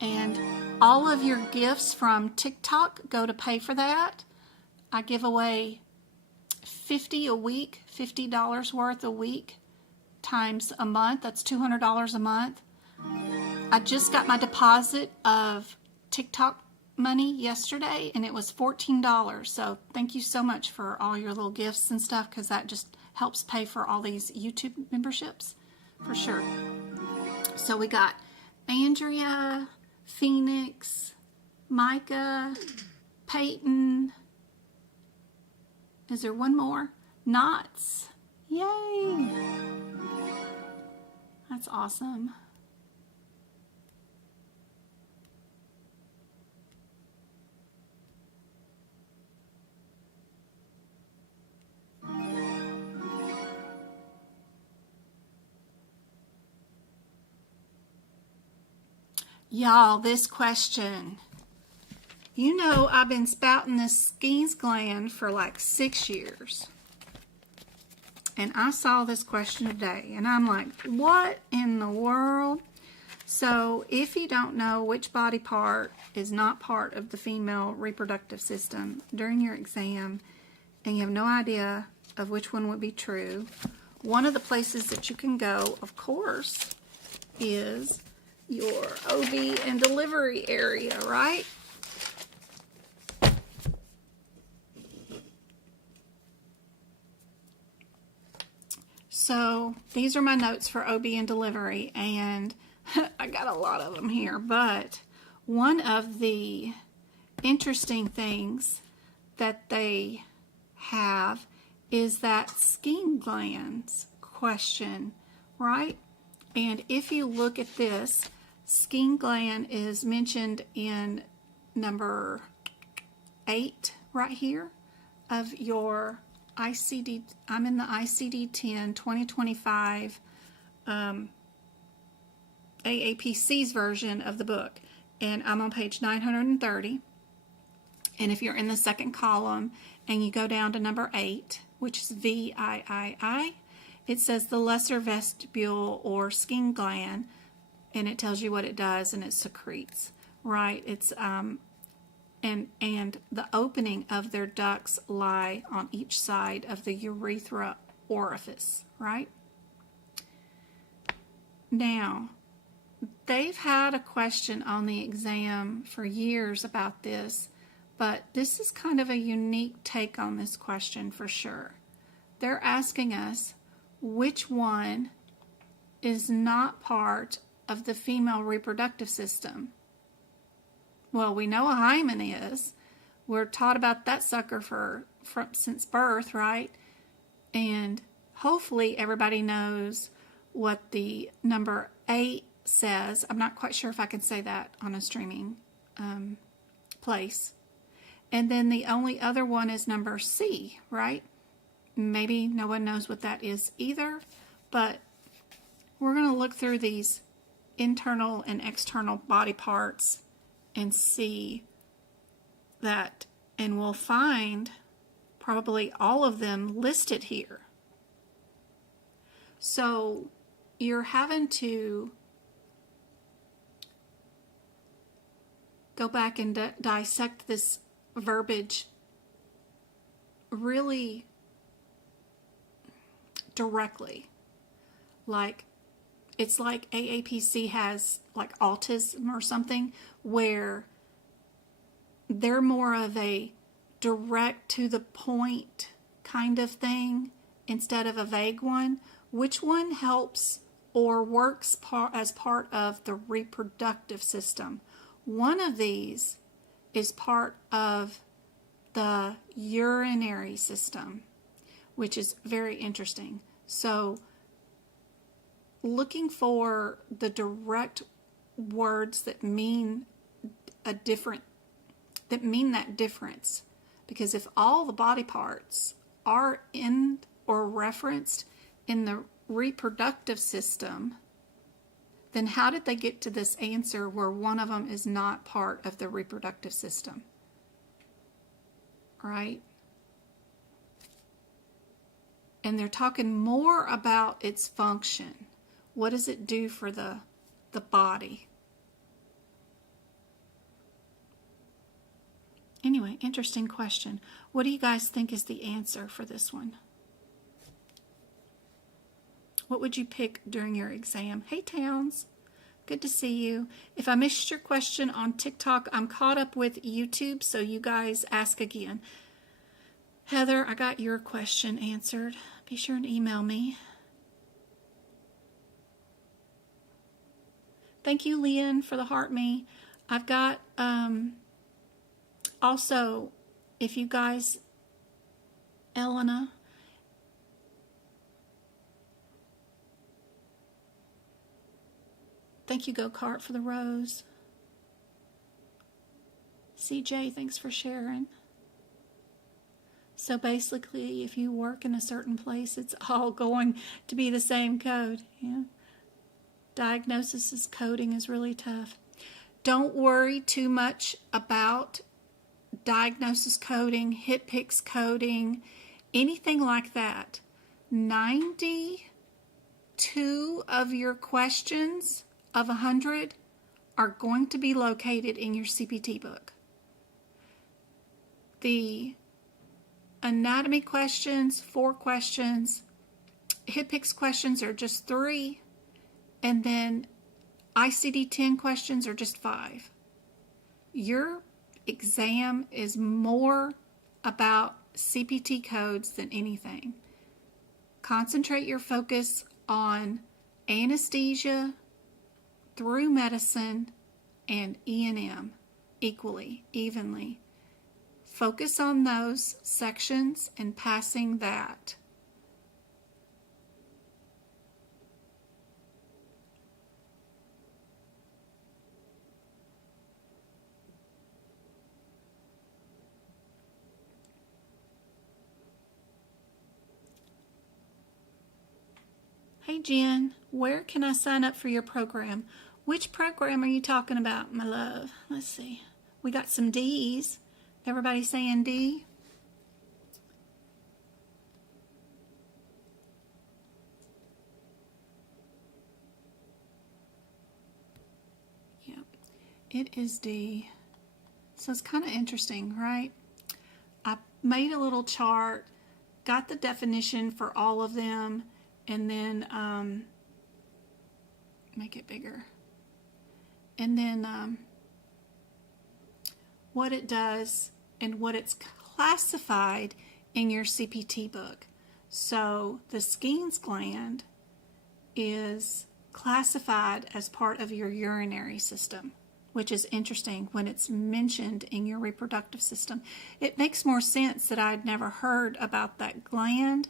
And all of your gifts from TikTok go to pay for that. I give away $50 a week, $50 worth a week times a month. That's $200 a month. I just got my deposit of TikTok money yesterday, and it was $14. So thank you so much for all your little gifts and stuff, because that just helps pay for all these YouTube memberships for sure. So we got Andrea, Phoenix, Micah, Peyton. Is there one more? Knots. Yay! That's awesome. Y'all, this question. You know, I've been spouting this Skene's gland for like 6 years. And I saw this question today, and I'm like, what in the world? So, if you don't know which body part is not part of the female reproductive system during your exam, and you have no idea of which one would be true, one of the places that you can go, of course, is your OB and delivery area, right? So these are my notes for OB and delivery, and I got a lot of them here, but one of the interesting things that they have is that Skene glands question, right? And if you look at this, Skene gland is mentioned in number 8 right here of your ICD. I'm in the ICD-10 2025 AAPC's version of the book, and I'm on page 930. And if you're in the second column and you go down to number 8, which is VIII, it says the lesser vestibule or Skene gland, and it tells you what it does, and it secretes, right? It's and the opening of their ducts lie on each side of the urethra orifice, right? Now, they've had a question on the exam for years about this, but this is kind of a unique take on this question for sure. They're asking us which one is not part of the female reproductive system. Well, we know a hymen is. We're taught about that sucker since birth, right? And hopefully everybody knows what the number 8 says. I'm not quite sure if I can say that on a streaming place. And then the only other one is number C, right? Maybe no one knows what that is either, but we're going to look through these internal and external body parts and see that, and we'll find probably all of them listed here. So you're having to go back and dissect this verbiage really directly. Like, it's like AAPC has like autism or something, where they're more of a direct to the point kind of thing instead of a vague one. Which one helps or works as part of the reproductive system? One of these is part of the urinary system, which is very interesting. So looking for the direct words that mean that difference, because if all the body parts are in or referenced in the reproductive system, then how did they get to this answer where one of them is not part of the reproductive system? Right? and they're talking more about its function. What does it do for the body? Anyway, interesting question. What do you guys think is the answer for this one? What would you pick during your exam? Hey, Towns. Good to see you. If I missed your question on TikTok, I'm caught up with YouTube, so you guys ask again. Heather, I got your question answered. Be sure and email me. Thank you, Leon, for the heart me. I've got, also, if you guys, Elena, thank you, Go-Kart, for the rose. CJ, thanks for sharing. So basically, if you work in a certain place, it's all going to be the same code. Yeah. Diagnosis coding is really tough. Don't worry too much about diagnosis coding, hit picks coding, anything like that. 92 of your questions of 100 are going to be located in your CPT book. The anatomy questions, 4 questions. Hip picks questions are just 3. And then ICD-10 questions are just 5. Your exam is more about CPT codes than anything. Concentrate your focus on anesthesia, through medicine, and E&M evenly. Focus on those sections and passing that. Hey Jen, where can I sign up for your program? Which program are you talking about, my love? Let's see. We got some D's. Everybody saying D? Yep, it is D. So it's kind of interesting, right? I made a little chart, got the definition for all of them, and then make it bigger. And then what it does and what it's classified in your CPT book. So the Skene's gland is classified as part of your urinary system, which is interesting when it's mentioned in your reproductive system. It makes more sense that I'd never heard about that gland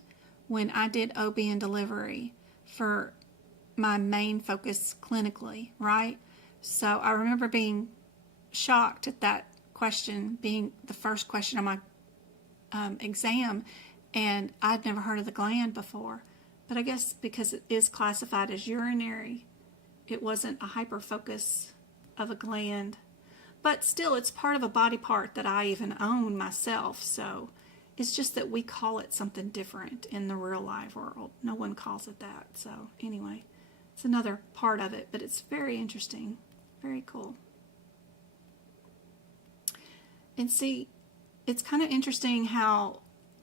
when I did OB and delivery for my main focus clinically, right? So I remember being shocked at that question being the first question on my exam, and I'd never heard of the gland before. But I guess because it is classified as urinary, it wasn't a hyperfocus of a gland. But still, it's part of a body part that I even own myself, so it's just that we call it something different in the real life world. No one calls it that. So anyway, it's another part of it, but it's very interesting. Very cool. And see, it's kind of interesting how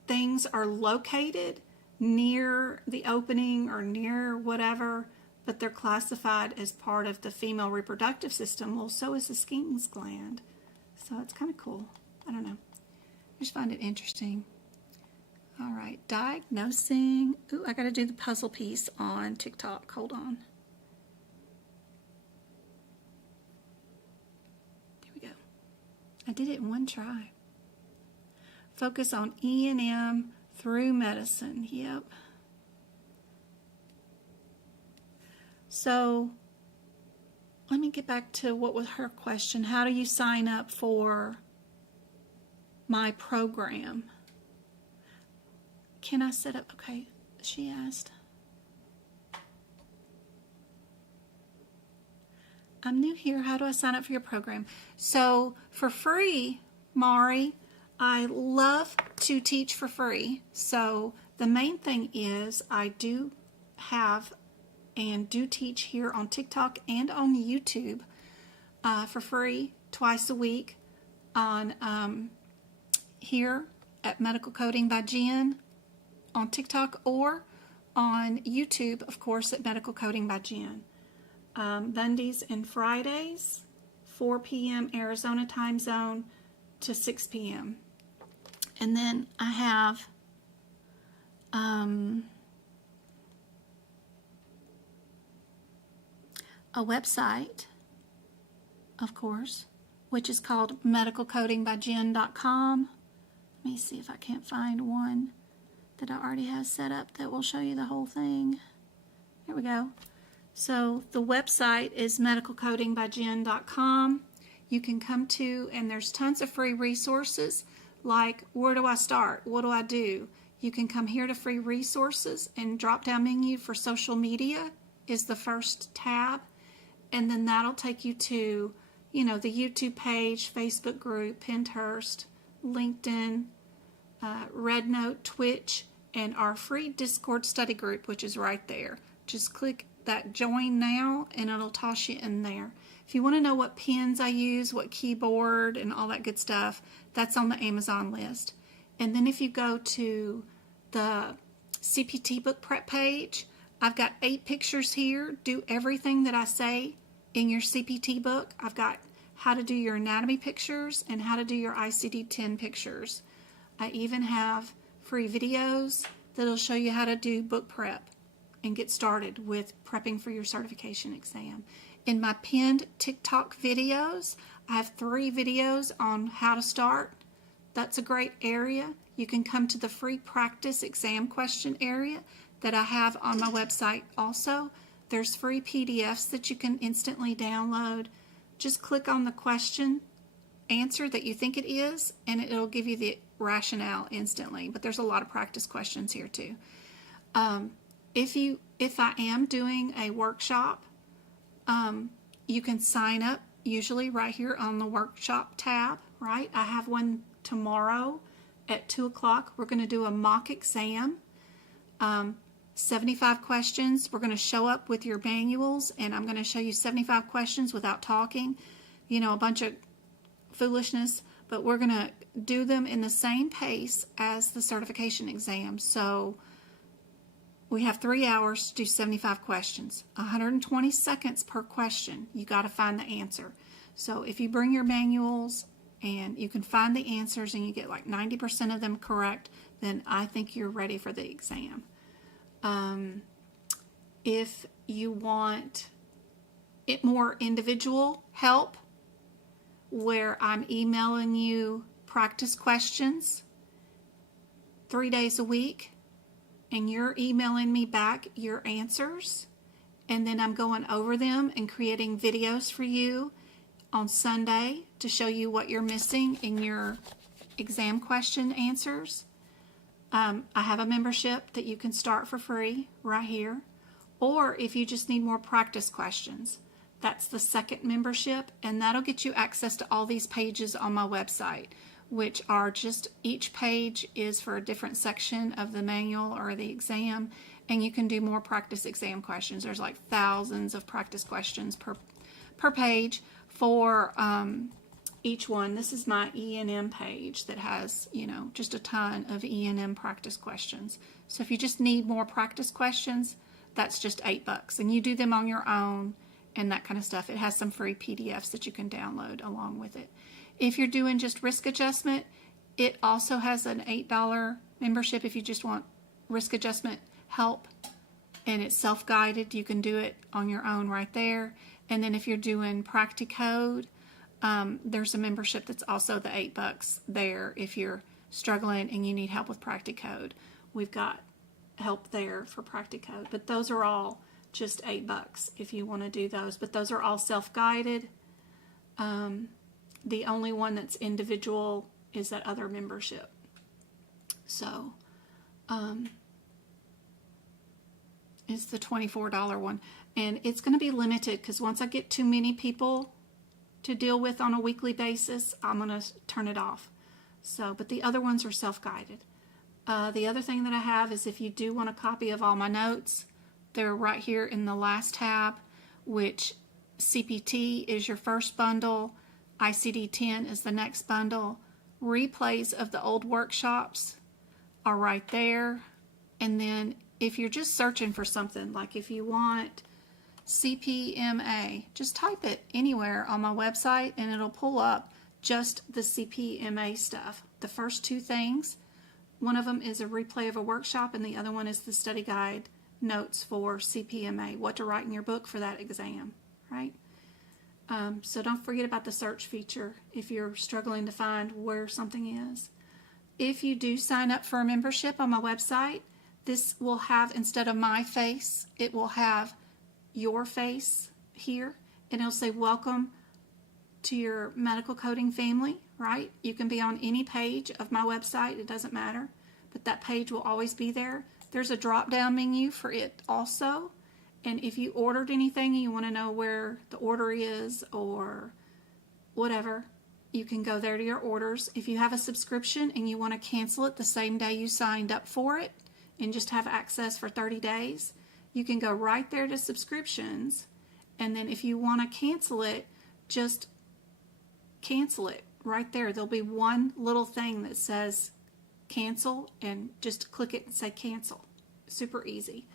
things are located near the opening or near whatever, but they're classified as part of the female reproductive system. Well, so is the Skene's gland. So it's kind of cool. I don't know. I just find it interesting. All right, diagnosing. Ooh, I got to do the puzzle piece on TikTok. Hold on. I did it in one try. Focus on E&M through medicine. Yep. So let me get back to what was her question. How do you sign up for my program? Can I set up? Okay, she asked. I'm new here. How do I sign up for your program? So for free, Mari, I love to teach for free. So The main thing is I do have and do teach here on TikTok and on YouTube for free twice a week on here at Medical Coding by Jen on TikTok, or on YouTube, of course, at Medical Coding by Jen. Mondays and Fridays, 4 p.m. Arizona time zone to 6 p.m. And then I have a website, of course, which is called medicalcodingbyjen.com. Let me see if I can't find one that I already have set up that will show you the whole thing. Here we go. So the website is medicalcodingbyjen.com. You can come to, and there's tons of free resources, like where do I start? What do I do? You can come here to free resources, and drop down menu for social media is the first tab, and then that'll take you to, you know, the YouTube page, Facebook group, Pinterest, LinkedIn, RedNote, Twitch, and our free Discord study group, which is right there. Just click that join now and it'll toss you in there. If you want to know what pens I use, what keyboard and all that good stuff, that's on the Amazon list. And then if you go to the CPT book prep page, I've got 8 pictures here. Do everything that I say in your CPT book. I've got how to do your anatomy pictures and how to do your ICD-10 pictures. I even have free videos that'll show you how to do book prep and get started with prepping for your certification exam. In my pinned TikTok videos, I have 3 videos on how to start. That's a great area. You can come to the free practice exam question area that I have on my website also. There's free PDFs that you can instantly download. Just click on the question answer that you think it is, and it'll give you the rationale instantly. But there's a lot of practice questions here too. If I am doing a workshop, you can sign up usually right here on the workshop tab, right? I have one tomorrow at 2 o'clock. We're going to do a mock exam. 75 questions. We're going to show up with your manuals, and I'm going to show you 75 questions without talking, you know, a bunch of foolishness, but we're going to do them in the same pace as the certification exam. So we have 3 hours to do 75 questions, 120 seconds per question. You got to find the answer. So if you bring your manuals and you can find the answers and you get like 90% of them correct, then I think you're ready for the exam. If you want it more individual help, where I'm emailing you practice questions 3 days a week, and you're emailing me back your answers, and then I'm going over them and creating videos for you on Sunday to show you what you're missing in your exam question answers. I have a membership that you can start for free right here. Or if you just need more practice questions, that's the second membership, and that'll get you access to all these pages on my website, which are just, each page is for a different section of the manual or the exam, and you can do more practice exam questions. There's like thousands of practice questions per page for each one. This is my E&M page that has, you know, just a ton of E&M practice questions. So if you just need more practice questions, that's just $8, and you do them on your own and that kind of stuff. It has some free PDFs that you can download along with it. If you're doing just risk adjustment, it also has an $8 membership if you just want risk adjustment help, and it's self-guided. You can do it on your own right there. And then if you're doing Practicode, there's a membership that's also the $8 there if you're struggling and you need help with Practicode. We've got help there for Practicode, but those are all just $8 if you want to do those, but those are all self-guided. The only one that's individual is that other membership. So it's the $24 one, and it's going to be limited because once I get too many people to deal with on a weekly basis, I'm going to turn it off. So, but the other ones are self-guided. The other thing that I have is if you do want a copy of all my notes, they're right here in the last tab, which CPT is your first bundle, ICD-10 is the next bundle, replays of the old workshops are right there, and then if you're just searching for something, like if you want CPMA, just type it anywhere on my website and it'll pull up just the CPMA stuff. The first two things, one of them is a replay of a workshop and the other one is the study guide notes for CPMA, what to write in your book for that exam, right? So don't forget about the search feature if you're struggling to find where something is. If you do sign up for a membership on my website, this will have, instead of my face, it will have your face here, and it'll say welcome to your medical coding family, right? You can be on any page of my website, it doesn't matter, but that page will always be there. There's a drop down menu for it also, and if you ordered anything and you want to know where the order is or whatever, you can go there to your orders. If you have a subscription and you want to cancel it the same day you signed up for it and just have access for 30 days, you can go right there to subscriptions, and then if you want to cancel it, just cancel it right there. There'll be one little thing that says cancel, and just click it and say cancel. Super easy.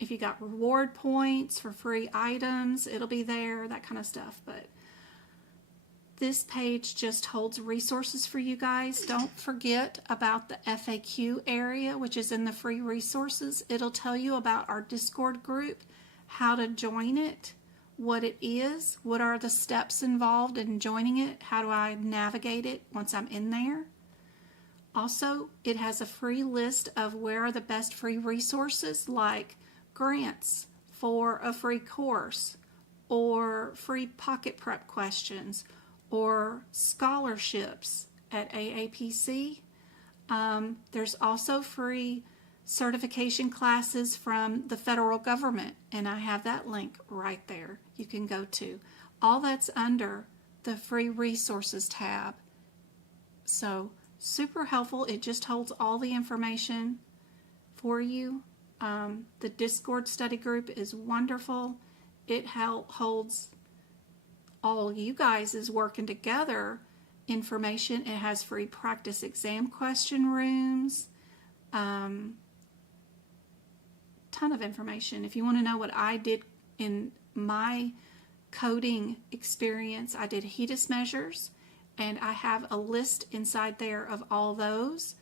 If you got reward points for free items, it'll be there, that kind of stuff. But this page just holds resources for you guys. Don't forget about the FAQ area, which is in the free resources. It'll tell you about our Discord group, how to join it, what it is, what are the steps involved in joining it, how do I navigate it once I'm in there. Also, it has a free list of where are the best free resources, like grants for a free course, or free pocket prep questions, or scholarships at AAPC. There's also free certification classes from the federal government, and I have that link right there you can go to. All that's under the free resources tab. So super helpful. It just holds all the information for you. The Discord study group is wonderful. It holds all you guys is working together information. It has free practice exam question rooms, ton of information. If you want to know what I did in my coding experience, I did HEDIS measures, and I have a list inside there of all those.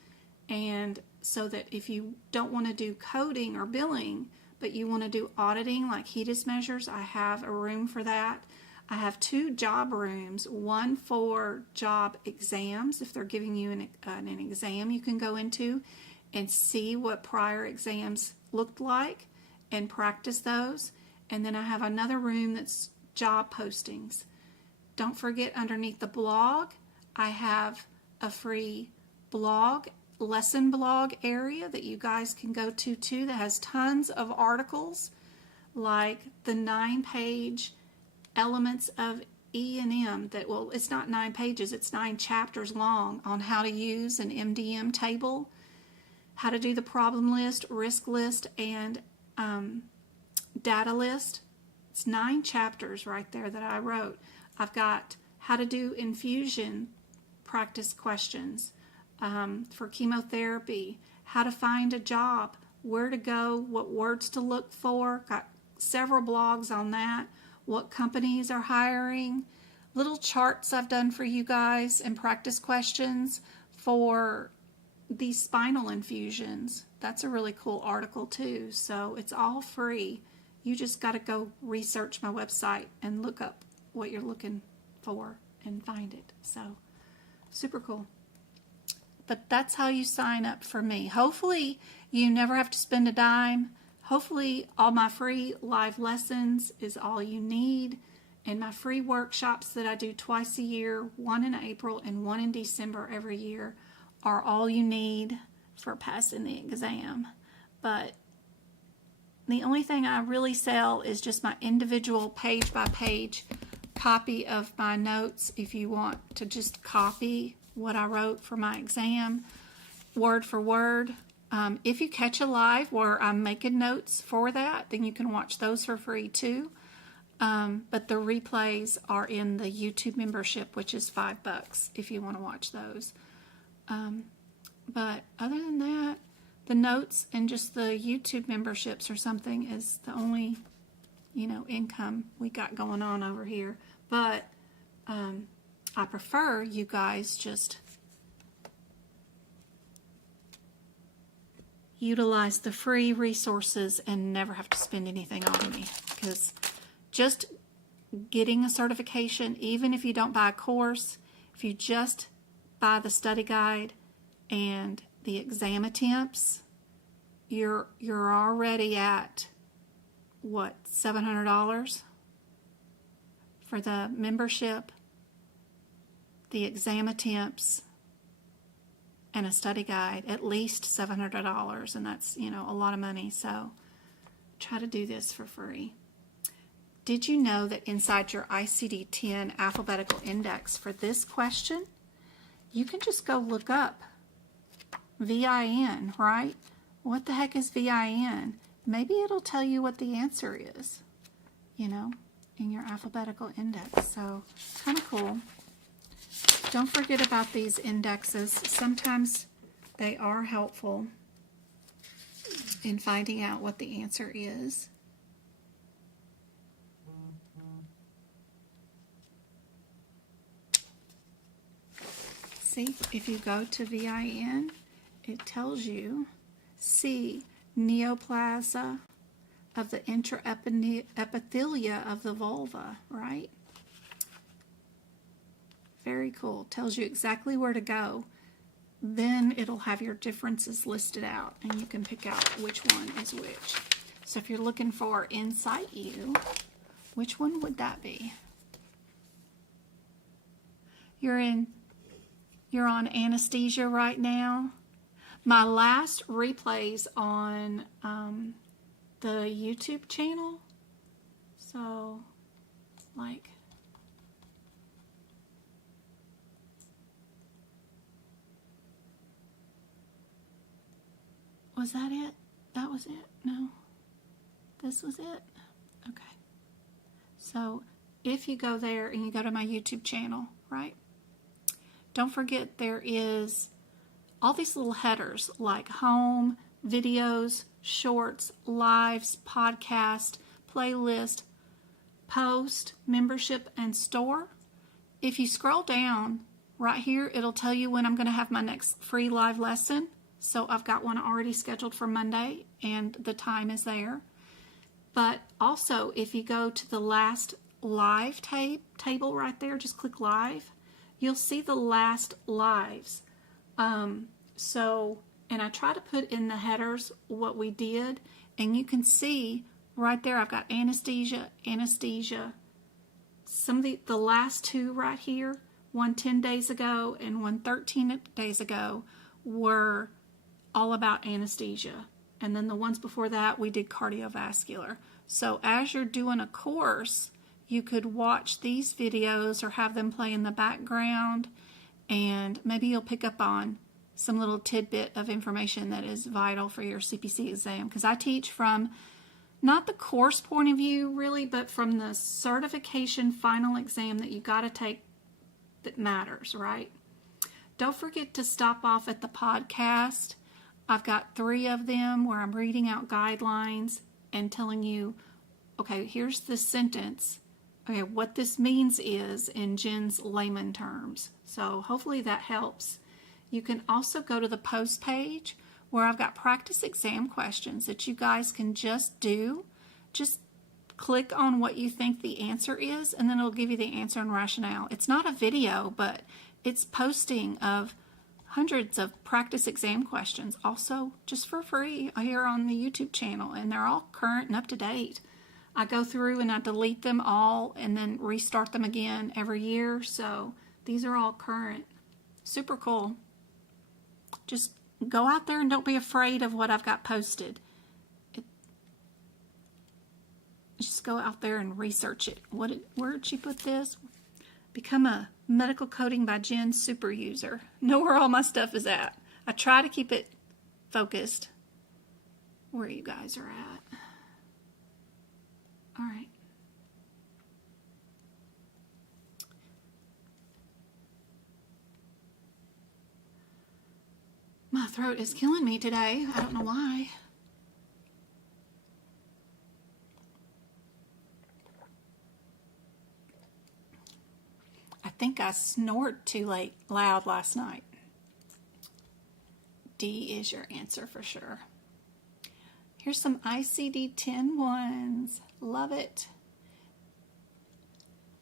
And so that if you don't want to do coding or billing, but you want to do auditing like HEDIS measures, I have a room for that. I have 2 job rooms, one for job exams. If they're giving you an exam, you can go into and see what prior exams looked like and practice those. And then I have another room that's job postings. Don't forget, underneath the blog, I have a free blog, lesson blog area that you guys can go to too, that has tons of articles, like the 9-page elements of E&M that, well, it's not 9 pages, it's 9 chapters long on how to use an MDM table, how to do the problem list, risk list, and data list. It's 9 chapters right there that I wrote. I've got how to do infusion practice questions for chemotherapy, how to find a job, where to go, what words to look for. Got several blogs on that. What companies are hiring, little charts I've done for you guys, and practice questions for these spinal infusions. That's a really cool article too. So it's all free. You just got to go research my website and look up what you're looking for and find it. So super cool. But that's how you sign up for me. Hopefully you never have to spend a dime. Hopefully all my free live lessons is all you need, and my free workshops that I do twice a year, one in April and one in December every year, are all you need for passing the exam. But the only thing I really sell is just my individual page by page copy of my notes if you want to just copy what I wrote for my exam. word for word. If you catch a live where I'm making notes for that, then you can watch those for free too. But the replays are in the YouTube membership, which is $5 if you want to watch those. But other than that, the notes and just the YouTube memberships or something is the only, income we got going on over here. But I prefer you guys just utilize the free resources and never have to spend anything on me, because just getting a certification, even if you don't buy a course, if you just buy the study guide and the exam attempts, you're already at what, $700 for the membership, the exam attempts, and a study guide, at least $700, and that's, a lot of money. So try to do this for free. Did you know that inside your ICD-10 alphabetical index for this question, you can just go look up VIN, right? What the heck is VIN? Maybe it'll tell you what the answer is, in your alphabetical index. So kind of cool. Don't forget about these indexes. Sometimes they are helpful in finding out what the answer is. See, if you go to VIN, it tells you C, neoplasia of the intraepithelia of the vulva, right? Very cool. Tells you exactly where to go. Then it'll have your differences listed out, and you can pick out which one is which. So if you're looking for Insight U, which one would that be? You're on anesthesia right now. My last replays on the YouTube channel, so like was that it? That was it? No. This was it? Okay. So if you go there and you go to my YouTube channel, right? Don't forget there is all these little headers like home, videos, shorts, lives, podcast, playlist, post, membership, and store. If you scroll down right here, it'll tell you when I'm going to have my next free live lesson. So I've got one already scheduled for Monday, and the time is there. But also, if you go to the last live table right there, just click live, you'll see the last lives. And I try to put in the headers what we did, and you can see right there I've got anesthesia, some of the last two right here, one 10 days ago and one 13 days ago, were all about anesthesia. And then the ones before that, we did cardiovascular. So as you're doing a course, you could watch these videos or have them play in the background, and maybe you'll pick up on some little tidbit of information that is vital for your CPC exam. Because I teach from not the course point of view really, but from the certification final exam that you got to take that matters, right? Don't forget to stop off at the podcast. I've got 3 of them where I'm reading out guidelines and telling you, okay, here's the sentence. Okay, what this means is in Jen's layman terms. So hopefully that helps. You can also go to the post page where I've got practice exam questions that you guys can just do. Just click on what you think the answer is, and then it'll give you the answer and rationale. It's not a video, but it's posting of hundreds of practice exam questions, also just for free here on the YouTube channel, and they're all current and up to date. I go through and I delete them all and then restart them again every year, so these are all current. Super cool. Just go out there and don't be afraid of what I've got posted. Just go out there and research it. Where did she put this? Become a medical coding by Jen super user. Know where all my stuff is at. I try to keep it focused where you guys are at. All right. My throat is killing me today. I don't know why. I think I snored too loud last night. D is your answer for sure. Here's some ICD-10 ones. Love it.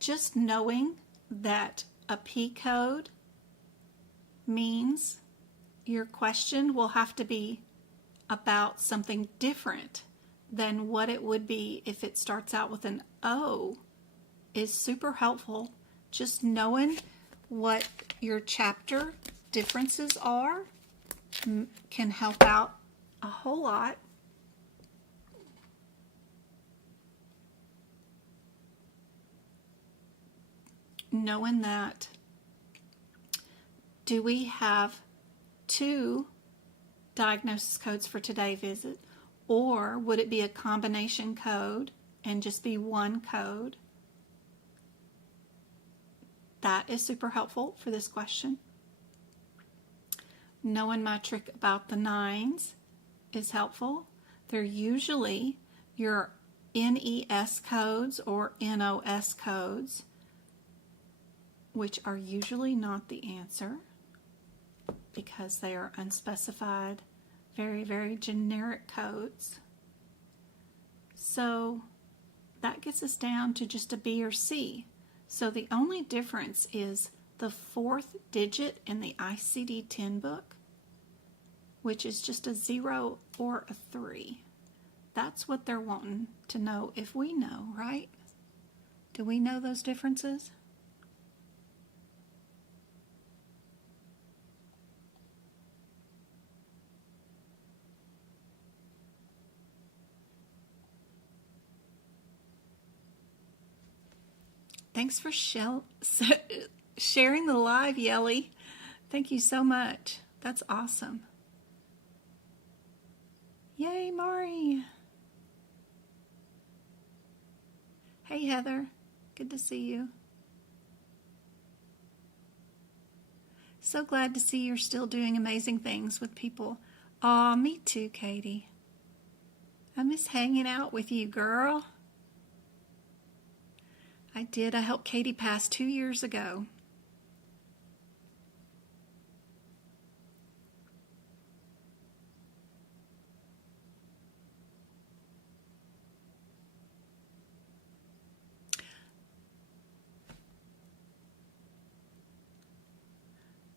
Just knowing that a P code means your question will have to be about something different than what it would be if it starts out with an O is super helpful. Just knowing what your chapter differences are can help out a whole lot. Knowing that, do we have 2 diagnosis codes for today visit, or would it be a combination code and just be 1 code? That is super helpful for this question. Knowing my trick about the 9s is helpful. They're usually your NES codes or NOS codes, which are usually not the answer because they are unspecified, very, very generic codes. So that gets us down to just a B or C. So the only difference is the 4th digit in the ICD-10 book, which is just a 0 or a 3. That's what they're wanting to know if we know, right? Do we know those differences? Thanks for sharing the live, Yelly. Thank you so much. That's awesome. Yay, Mari. Hey, Heather. Good to see you. So glad to see you're still doing amazing things with people. Aw, me too, Katie. I miss hanging out with you, girl. I did. I helped Katie pass 2 years ago.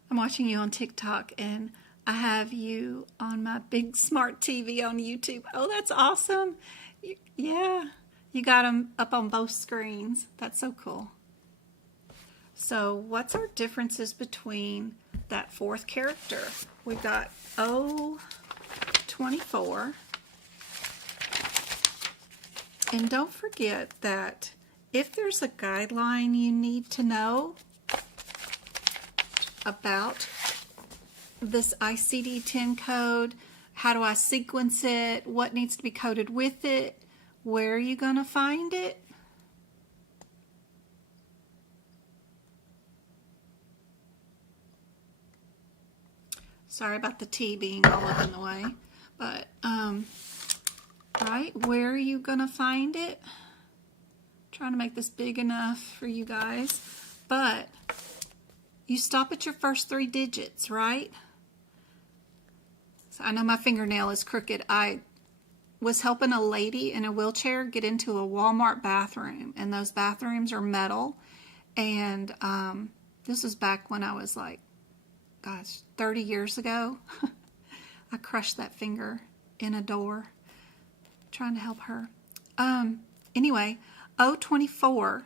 I'm watching you on TikTok and I have you on my big smart TV on YouTube. Oh, that's awesome. Yeah. You got them up on both screens. That's so cool. So what's our differences between that 4th character? We've got O24. And don't forget that if there's a guideline you need to know about this ICD-10 code, how do I sequence it, what needs to be coded with it, where are you going to find it? Sorry about the tea being all up in the way, but right, where are you going to find it? I'm trying to make this big enough for you guys, but you stop at your first 3 digits, right? So I know my fingernail is crooked. I was helping a lady in a wheelchair get into a Walmart bathroom, and those bathrooms are metal, and this was back when I was like, gosh, 30 years ago. I crushed that finger in a door trying to help her. Anyway, O24,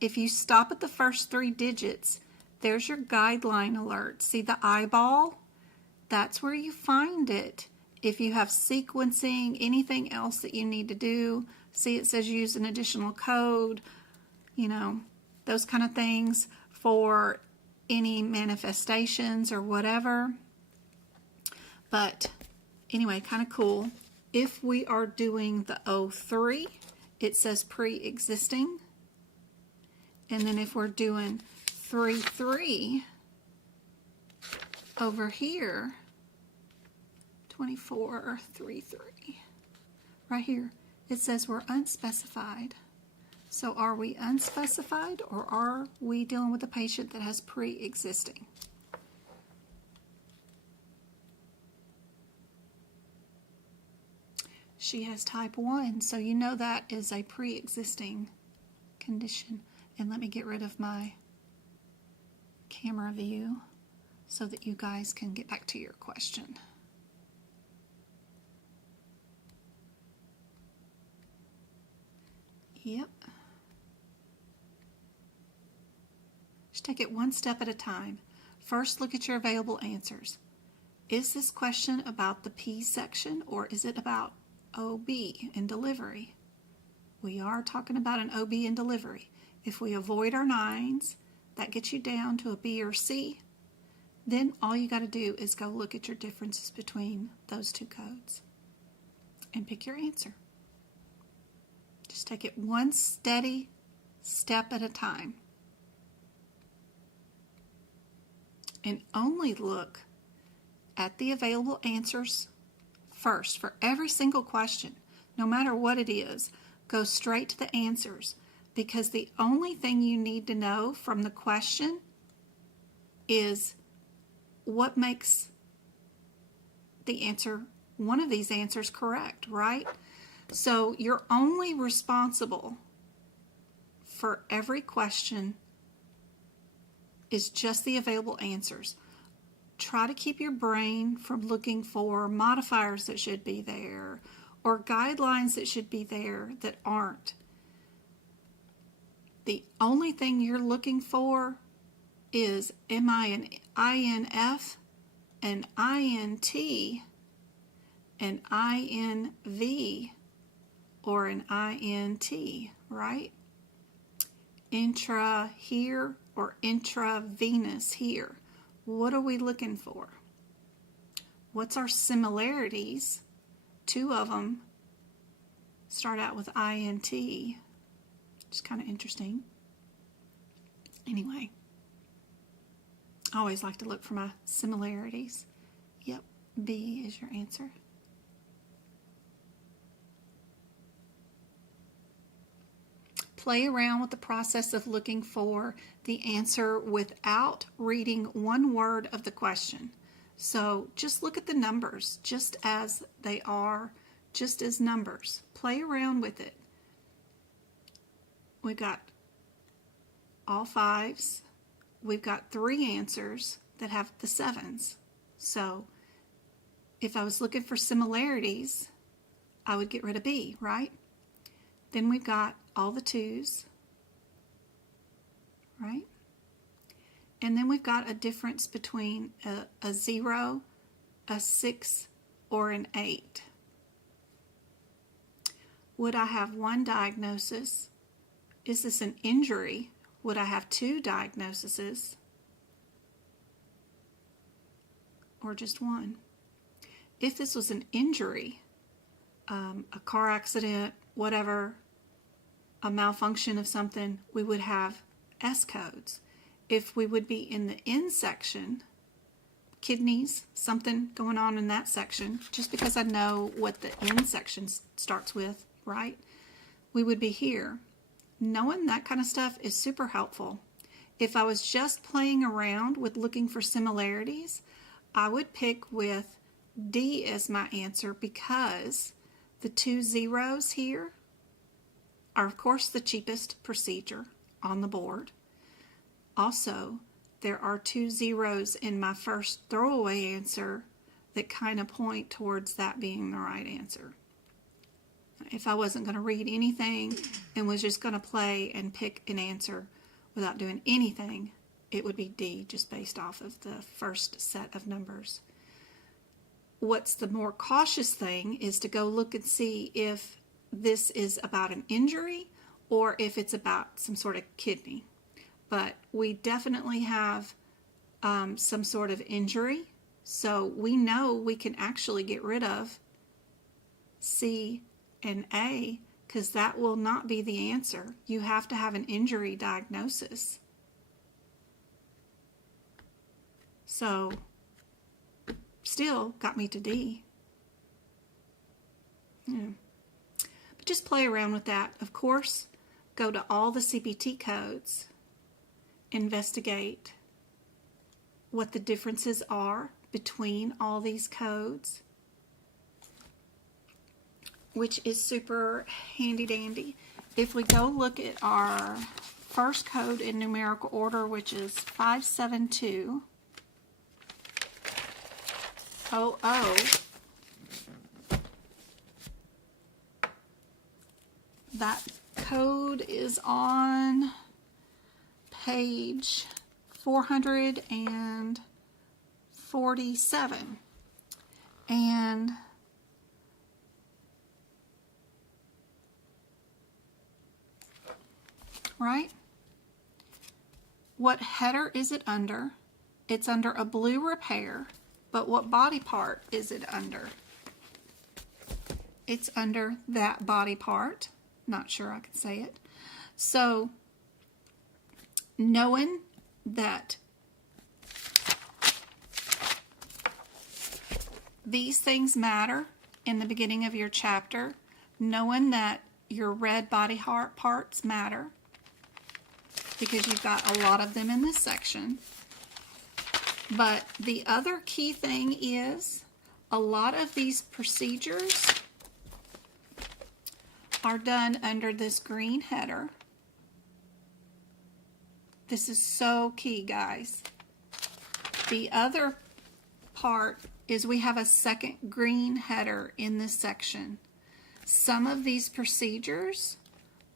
if you stop at the first 3 digits, there's your guideline alert. See the eyeball? That's where you find it. If you have sequencing, anything else that you need to do, see it says use an additional code, you know, those kind of things for any manifestations or whatever. But anyway, kind of cool. If we are doing the 03, it says pre-existing. And then if we're doing 33 over here, 2433, right here, it says we're unspecified. So are we unspecified, or are we dealing with a patient that has pre-existing? She has type 1, so you know that is a pre-existing condition. And let me get rid of my camera view so that you guys can get back to your question. Yep. Just take it one step at a time. First, look at your available answers. Is this question about the P section, or is it about OB in delivery? We are talking about an OB in delivery. If we avoid our 9s, that gets you down to a B or C. Then all you got to do is go look at your differences between those two codes and pick your answer. Just take it one steady step at a time. And only look at the available answers first for every single question. No matter what it is, go straight to the answers, because the only thing you need to know from the question is what makes the answer, one of these answers, correct, right? So you're only responsible for every question is just the available answers. Try to keep your brain from looking for modifiers that should be there or guidelines that should be there that aren't. The only thing you're looking for is, am I an INF, an INT, an INV, or an INT, right? Intra here or intravenous here. What are we looking for? What's our similarities? 2 of them start out with INT. It's kind of interesting. Anyway, I always like to look for my similarities. Yep, B is your answer. Play around with the process of looking for the answer without reading one word of the question. So just look at the numbers just as they are, just as numbers. Play around with it. We've got all 5s. We've got 3 answers that have the 7s. So if I was looking for similarities, I would get rid of B, right? Then we've got all the 2s, right? And then we've got a difference between a 0, a 6, or an 8. Would I have 1 diagnosis? Is this an injury? Would I have 2 diagnoses? Or just 1? If this was an injury, a car accident, whatever, a malfunction of something, we would have S codes. If we would be in the N section, kidneys, something going on in that section, just because I know what the N section starts with, right? We would be here. Knowing that kind of stuff is super helpful. If I was just playing around with looking for similarities, I would pick with D as my answer, because the 2 zeros here are, of course, the cheapest procedure on the board. Also, there are 2 zeros in my first throwaway answer that kind of point towards that being the right answer. If I wasn't going to read anything and was just going to play and pick an answer without doing anything, it would be D, just based off of the first set of numbers. What's the more cautious thing is to go look and see if this is about an injury or if it's about some sort of kidney. But we definitely have some sort of injury, So we know we can actually get rid of C and A because that will not be the answer. You have to have an injury diagnosis. So still got me to D. Yeah. But just play around with that. Of course, go to all the CPT codes, investigate what the differences are between all these codes, which is super handy dandy. If we go look at our first code in numerical order, which is 57200, that code is on page 447. And right? What header is it under? It's under a blue repair, but what body part is it under? It's under that body part. Not sure I can say it. So, knowing that these things matter in the beginning of your chapter, knowing that your red body parts matter, because you've got a lot of them in this section. But the other key thing is a lot of these procedures are done under this green header. This is so key, guys. The other part is we have a second green header in this section. Some of these procedures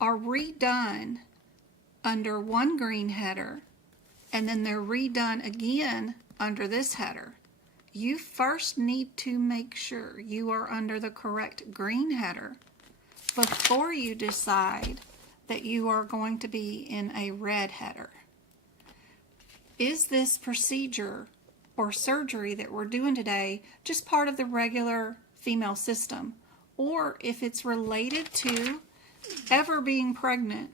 are redone under one green header, and then they're redone again under this header. You first need to make sure you are under the correct green header before you decide that you are going to be in a red header. Is this procedure or surgery that we're doing today just part of the regular female system? Or if it's related to ever being pregnant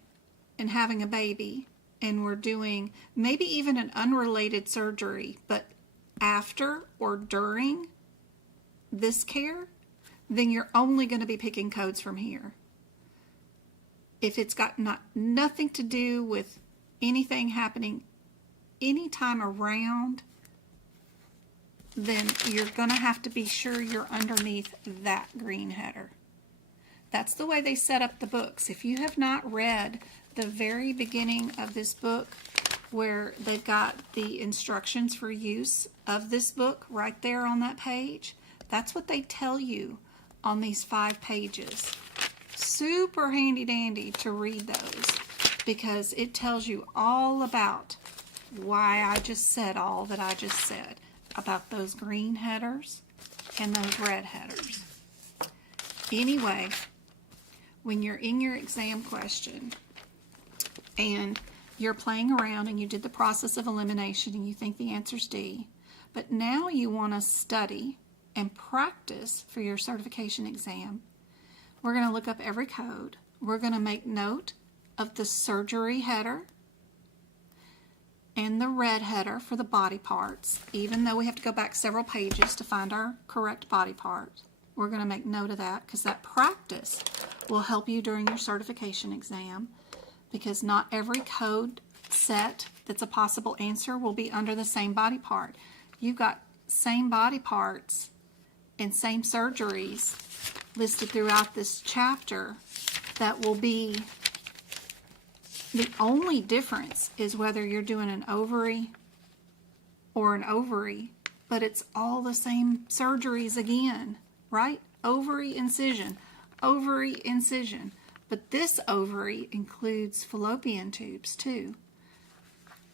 and having a baby, and we're doing maybe even an unrelated surgery, but after or during this care, then you're only going to be picking codes from here. If it's got nothing to do with anything happening anytime around, then you're going to have to be sure you're underneath that green header. That's the way they set up the books. If you have not read the very beginning of this book, where they've got the instructions for use of this book right there on that page, that's what they tell you on these 5 pages. Super handy dandy to read those, because it tells you all about why I just said all that I just said about those green headers and those red headers. Anyway, when you're in your exam question and you're playing around and you did the process of elimination and you think the answer's D, but now you want to study and practice for your certification exam, we're going to look up every code. We're going to make note of the surgery header and the red header for the body parts, even though we have to go back several pages to find our correct body part. We're going to make note of that because that practice will help you during your certification exam, because not every code set that's a possible answer will be under the same body part. You've got same body parts and same surgeries listed throughout this chapter that will be, the only difference is whether you're doing an ovary or an ovary, but it's all the same surgeries again, right? Ovary incision, but this ovary includes fallopian tubes too.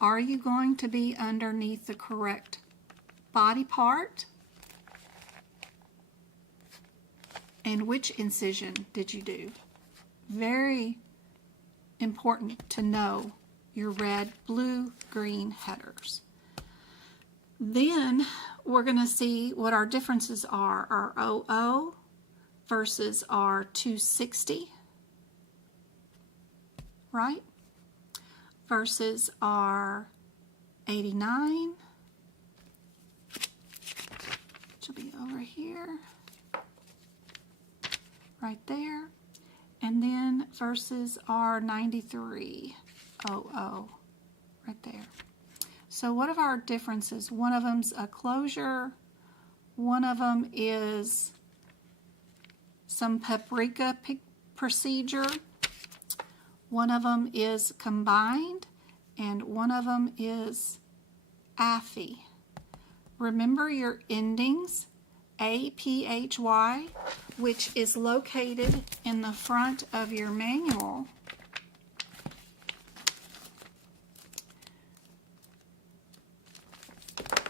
Are you going to be underneath the correct body part? And which incision did you do? Very important to know your red, blue, green headers. Then we're going to see what our differences are. Our 00 versus our 260, right? Versus our 89, which will be over here, right there. And then versus our 9300, right there. So what are our differences? One of them's a closure, one of them is some paprika procedure, one of them is combined, and one of them is aphy. Remember your endings, APHY, which is located in the front of your manual.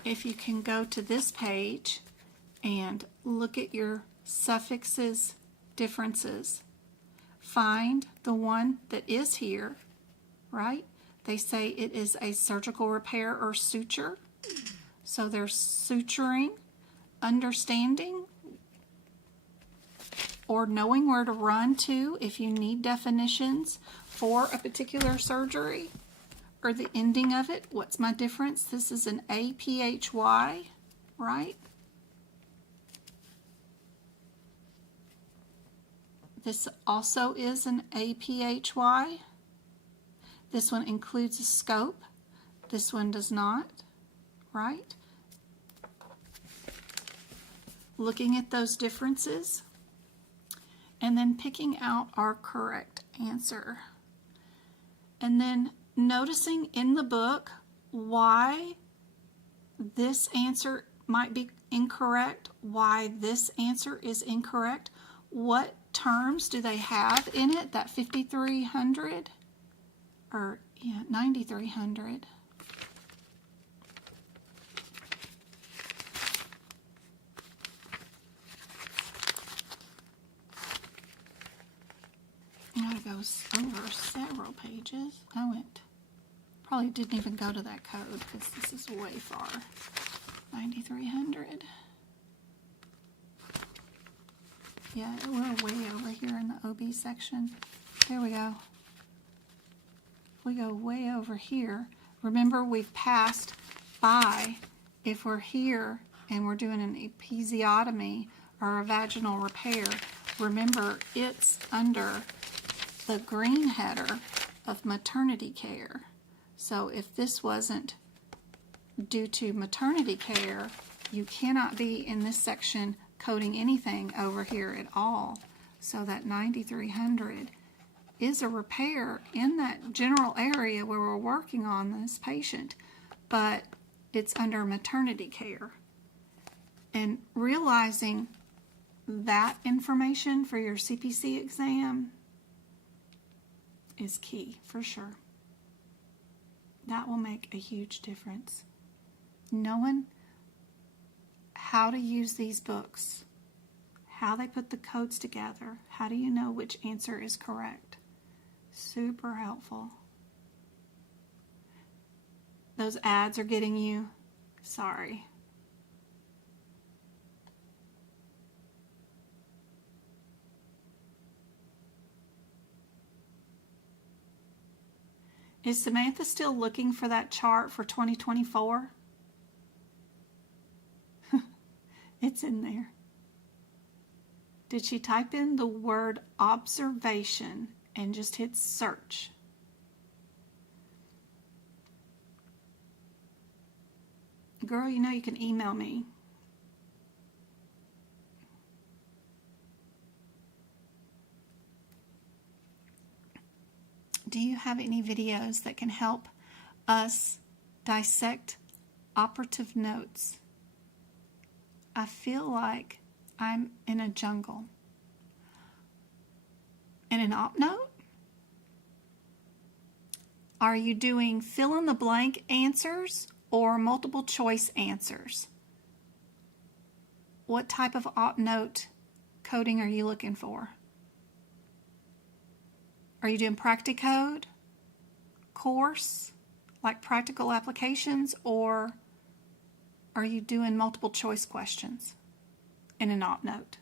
If you can go to this page and look at your suffixes differences, find the one that is here, right? They say it is a surgical repair or suture. So there's suturing, understanding, or knowing where to run to if you need definitions for a particular surgery, or the ending of it. What's my difference? This is an APHY, right? This also is an APHY. This one includes a scope. This one does not, right? Looking at those differences and then picking out our correct answer. And then noticing in the book why this answer might be incorrect, why this answer is incorrect, what terms do they have in it, that 5,300 or 9,300. I gotta go over several pages. Probably didn't even go to that code because this is way far. 9,300. Yeah, we're way over here in the OB section. There we go. We go way over here. Remember, we've passed by, if we're here and we're doing an episiotomy or a vaginal repair, remember it's under the green header of maternity care. So if this wasn't due to maternity care, you cannot be in this section coding anything over here at all. So that 9,300 is a repair in that general area where we're working on this patient, but it's under maternity care. And realizing that information for your CPC exam is key for sure. That will make a huge difference. Knowing how to use these books, how they put the codes together, how do you know which answer is correct? Super helpful. Those ads are getting you? Sorry. Is Samantha still looking for that chart for 2024? It's in there. Did she type in the word observation and just hit search? Girl, you know you can email me. Do you have any videos that can help us dissect operative notes? I feel like I'm in a jungle. In an op note? Are you doing fill in the blank answers or multiple choice answers? What type of op note coding are you looking for? Are you doing Practicode, course, like practical applications, or are you doing multiple choice questions in an op note?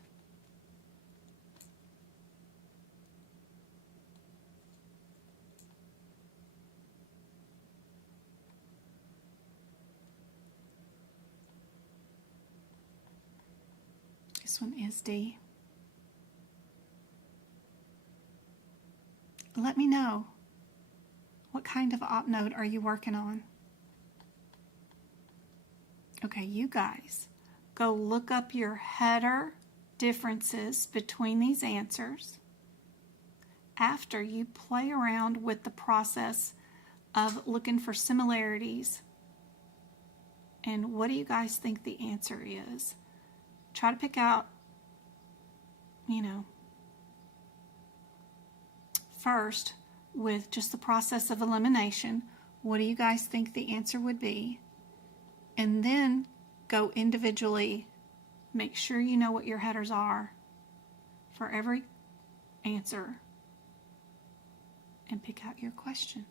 This one is D. Let me know. What kind of op note are you working on? Okay, you guys, go look up your header differences between these answers after you play around with the process of looking for similarities. And what do you guys think the answer is? Try to pick out, first, with just the process of elimination, what do you guys think the answer would be? And then go individually, make sure you know what your headers are for every answer, and pick out your question.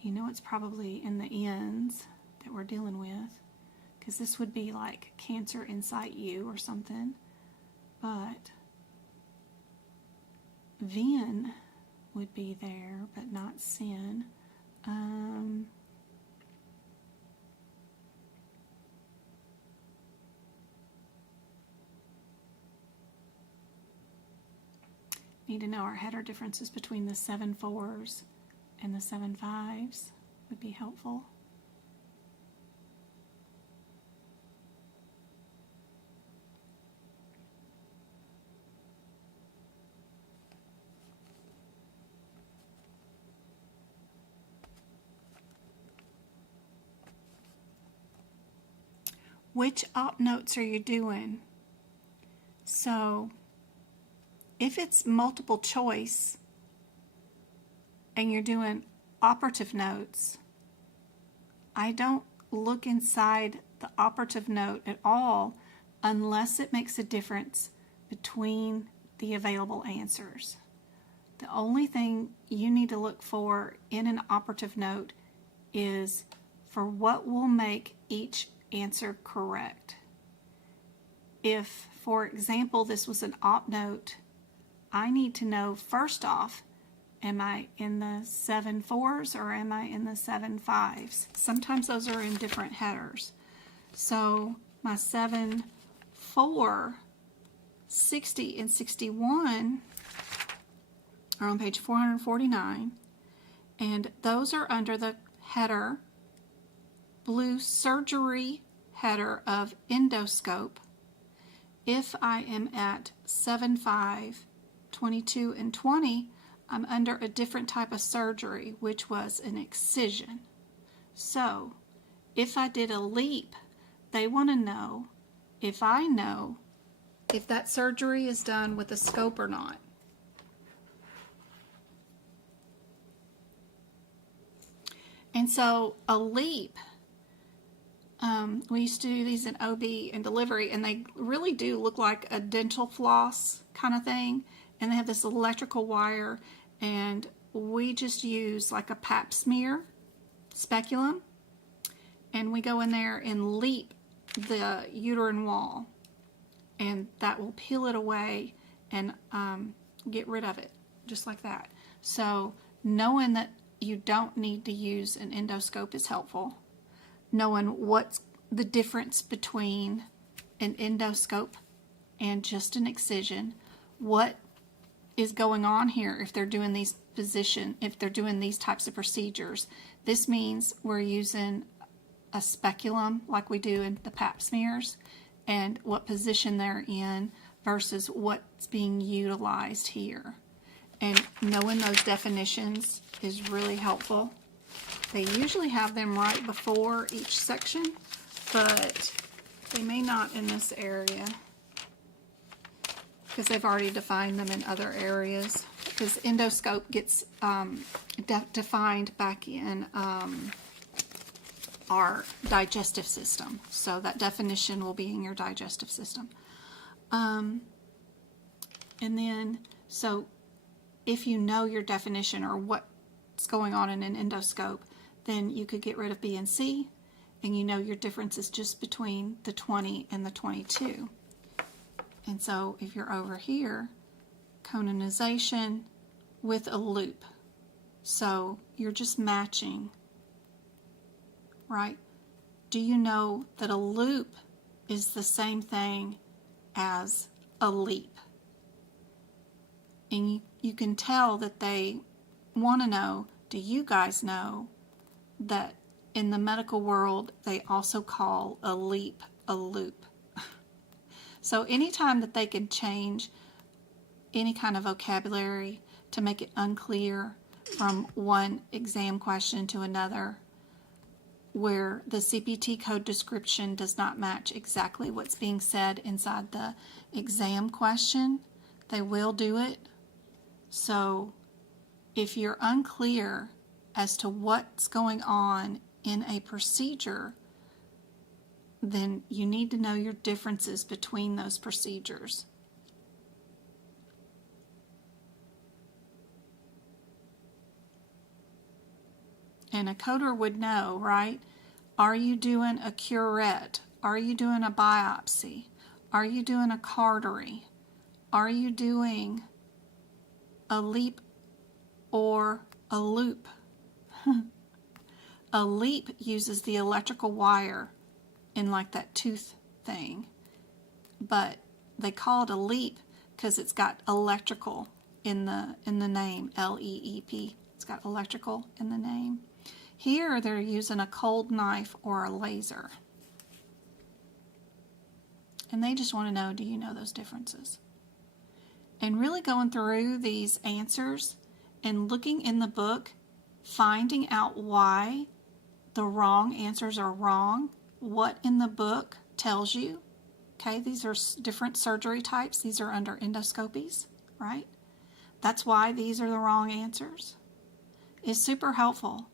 You know it's probably in the ends that we're dealing with, because this would be like Cancer Insight U or something. But Ven would be there, but not Sin. Need to know our header differences between the 7/4s and the 7/5s would be helpful. Which op notes are you doing? So if it's multiple choice and you're doing operative notes, I don't look inside the operative note at all unless it makes a difference between the available answers. The only thing you need to look for in an operative note is for what will make each answer correct. If, for example, this was an op note, I need to know first off, am I in the 7/4s or am I in the 7/5s? Sometimes those are in different headers. So my 7/4, 60 and 61 are on page 449, and those are under the header, blue surgery header of endoscope. If I am at 7/5, 22 and 20, I'm under a different type of surgery, which was an excision. So if I did a leap, they want to know if I know if that surgery is done with a scope or not. And so a leap, we used to do these in OB and delivery, and they really do look like a dental floss kind of thing. And they have this electrical wire, and we just use like a pap smear speculum, and we go in there and leap the uterine wall, and that will peel it away and get rid of it, just like that. So knowing that you don't need to use an endoscope is helpful. Knowing what's the difference between an endoscope and just an excision, what is going on here if they're doing these if they're doing these types of procedures. This means we're using a speculum like we do in the pap smears, and what position they're in versus what's being utilized here. And knowing those definitions is really helpful. They usually have them right before each section, but they may not in this area, because they've already defined them in other areas. Because endoscope gets defined back in our digestive system. So that definition will be in your digestive system. And then, so if you know your definition or what's going on in an endoscope, then you could get rid of B and C, and you know your difference is just between the 20 and the 22. And so if you're over here, cononization with a loop. So you're just matching, right? Do you know that a loop is the same thing as a leap? And you can tell that they want to know, do you guys know that in the medical world they also call a leap a loop? So anytime that they can change any kind of vocabulary to make it unclear from one exam question to another, where the CPT code description does not match exactly what's being said inside the exam question, they will do it. So if you're unclear as to what's going on in a procedure, then you need to know your differences between those procedures. And a coder would know, right? Are you doing a curette? Are you doing a biopsy? Are you doing a cautery? Are you doing a leap or a loop? A leap uses the electrical wire in like that tooth thing, but they call it a leap because it's got electrical in the name, L-E-E-P. It's got electrical in the name. Here they're using a cold knife or a laser, and they just want to know, do you know those differences? And really going through these answers and looking in the book, finding out why the wrong answers are wrong, what in the book tells you. Okay, these are different surgery types. These are under endoscopies, right? That's why these are the wrong answers. It's super helpful.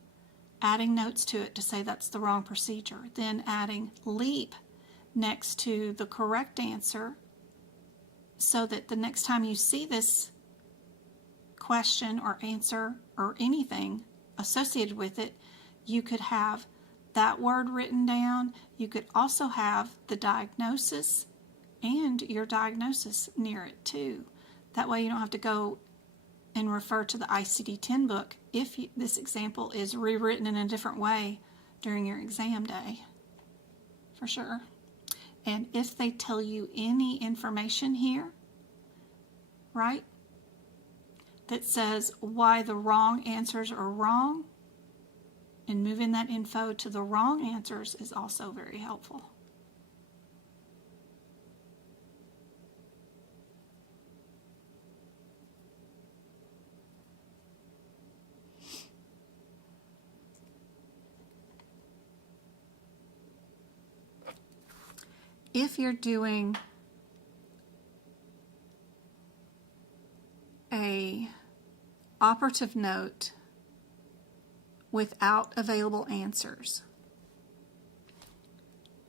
Adding notes to it to say that's the wrong procedure. Then adding leap next to the correct answer so that the next time you see this question or answer or anything associated with it, you could have that word written down. You could also have the diagnosis and your diagnosis near it too. That way you don't have to go and refer to the ICD-10 book if this example is rewritten in a different way during your exam day, for sure. And if they tell you any information here, right, that says why the wrong answers are wrong, and moving that info to the wrong answers is also very helpful. If you're doing a operative note without available answers,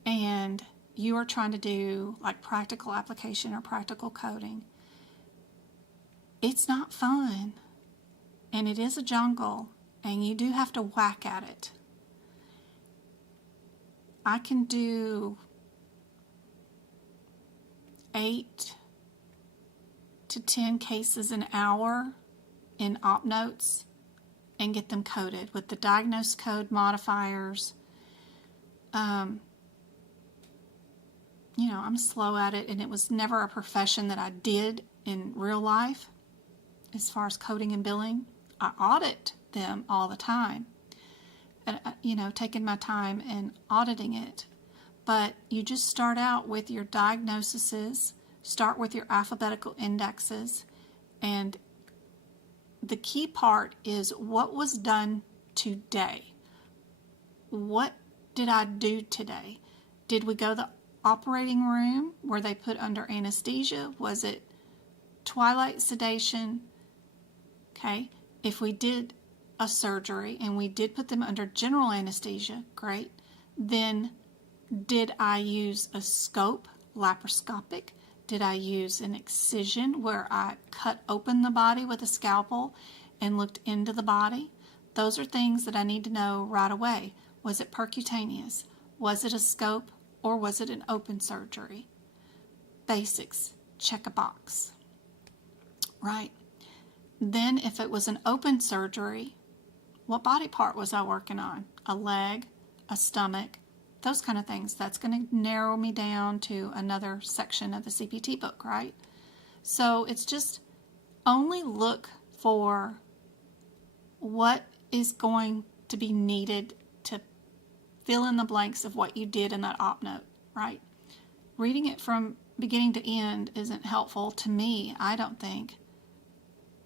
and you are trying to do like practical application or practical coding, it's not fun, and it is a jungle, and you do have to whack at it. I can do 8 to 10 cases an hour in op notes and get them coded with the diagnose code modifiers. You know, I'm slow at it, and it was never a profession that I did in real life as far as coding and billing. I audit them all the time, and you know, taking my time and auditing it. But you just start out with your diagnoses, start with your alphabetical indexes, and the key part is what was done today. What did I do today? Did we go to the operating room where they put under anesthesia? Was it twilight sedation? Okay, if we did a surgery and we did put them under general anesthesia, great. Then did I use a scope, laparoscopic? Did I use an excision where I cut open the body with a scalpel and looked into the body? Those are things that I need to know right away. Was it percutaneous? Was it a scope? Or was it an open surgery? Basics. Check a box. Right? Then if it was an open surgery, what body part was I working on? A leg, a stomach, those kind of things. That's going to narrow me down to another section of the CPT book, right? So it's just only look for what is going to be needed to fill in the blanks of what you did in that op note, right? Reading it from beginning to end isn't helpful to me, I don't think.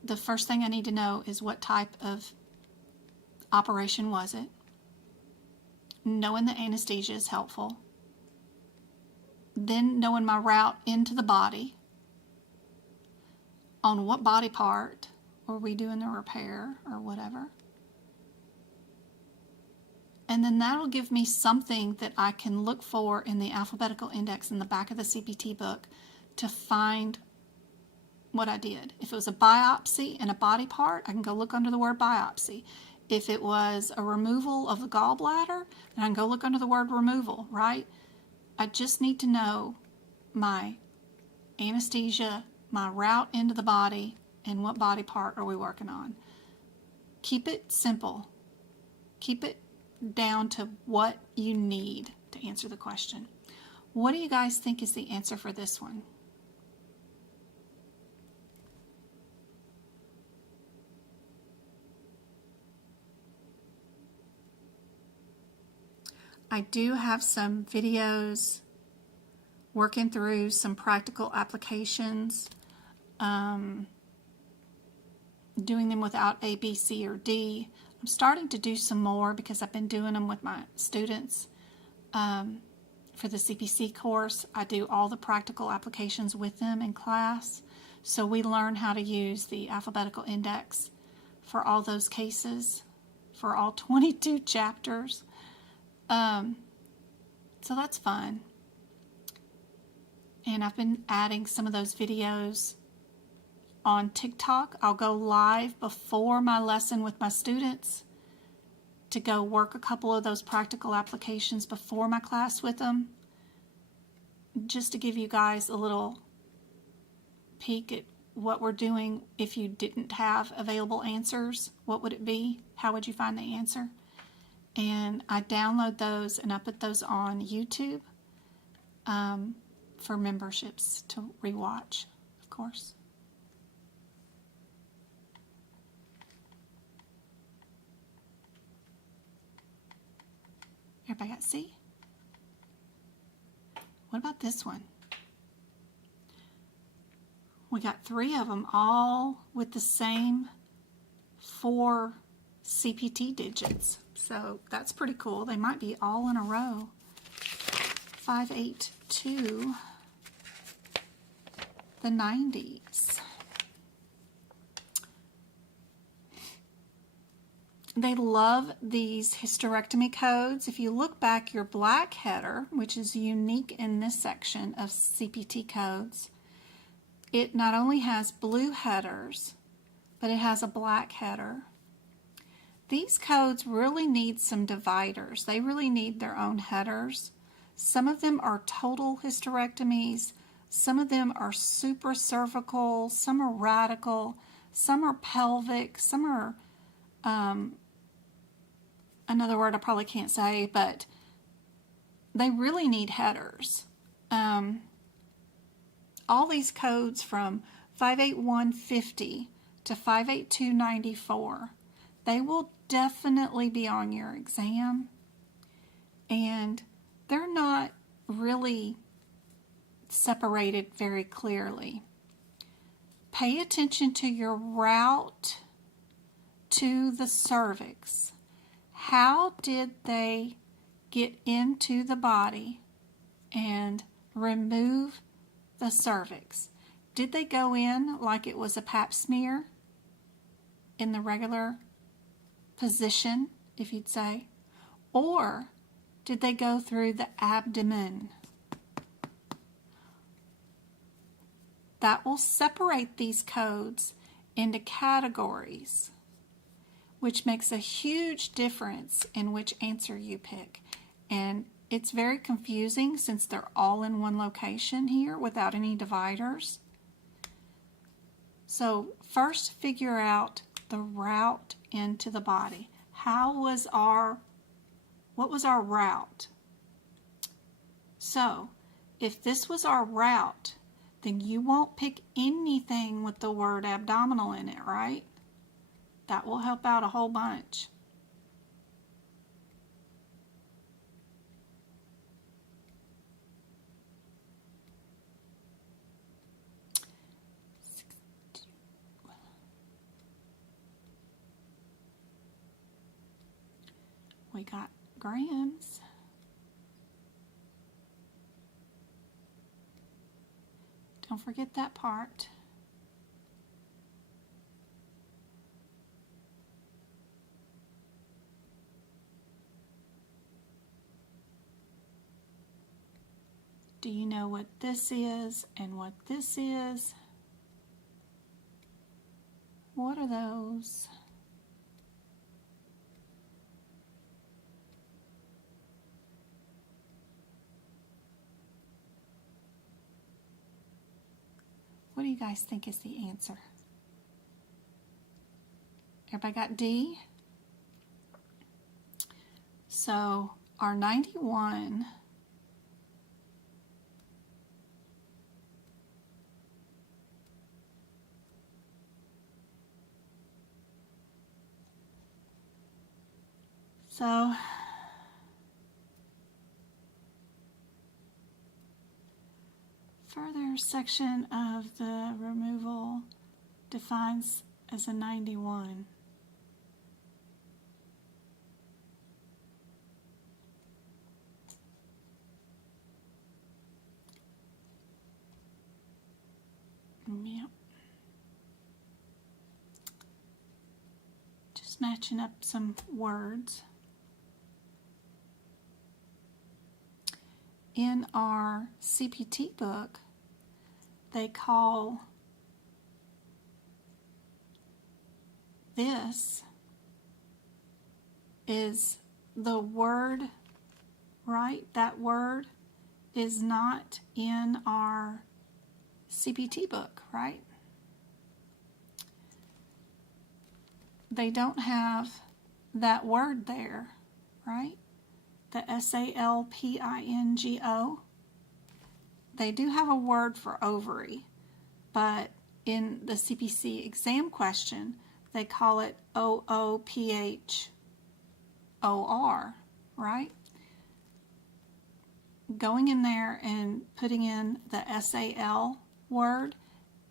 The first thing I need to know is what type of operation was it. Knowing the anesthesia is helpful. Then knowing my route into the body. On what body part were we doing the repair or whatever. And then that'll give me something that I can look for in the alphabetical index in the back of the CPT book to find what I did. If it was a biopsy in a body part, I can go look under the word biopsy. If it was a removal of the gallbladder, then I can go look under the word removal, right? I just need to know my anesthesia, my route into the body, and what body part are we working on. Keep it simple. Keep it down to what you need to answer the question. What do you guys think is the answer for this one? I do have some videos working through some practical applications, doing them without A, B, C, or D. I'm starting to do some more because I've been doing them with my students. For the CPC course, I do all the practical applications with them in class. So we learn how to use the alphabetical index for all those cases, for all 22 chapters. So that's fun. And I've been adding some of those videos on TikTok. I'll go live before my lesson with my students to go work a couple of those practical applications before my class with them, just to give you guys a little peek at what we're doing. If you didn't have available answers, what would it be? How would you find the answer? And I download those and I put those on YouTube for memberships to rewatch, of course. Everybody got C? What about this one? We got 3 of them all with the same 4 CPT digits. So that's pretty cool. They might be all in a row. 582, the 90s. They love these hysterectomy codes. If you look back, your black header, which is unique in this section of CPT codes, it not only has blue headers, but it has a black header. These codes really need some dividers. They really need their own headers. Some of them are total hysterectomies. Some of them are supracervical. Some are radical. Some are pelvic. Some are, another word I probably can't say, but they really need headers. All these codes from 58150 to 58294, they will definitely be on your exam, and they're not really separated very clearly. Pay attention to your route to the cervix. How did they get into the body and remove the cervix? Did they go in like it was a pap smear in the regular position, if you'd say, or did they go through the abdomen? that will separate these codes into categories, which makes a huge difference in which answer you pick. And it's very confusing since they're all in one location here without any dividers. So first figure out the route into the body. What was our route? So if this was our route, then you won't pick anything with the word abdominal in it, right? That will help out a whole bunch. We got grams. Don't forget that part. Do you know what this is and what this is? What are those? What do you guys think is the answer? Everybody got D? So our 91 further section of the removal defines as a 91. Yep. Just matching up some words. In our CPT book, they call this is the word, right? That word is not in our CPT book, right? They don't have that word there, right? The SALPINGO. They do have a word for ovary, but in the CPC exam question, they call it OOPHOR, right? Going in there and putting in the SAL word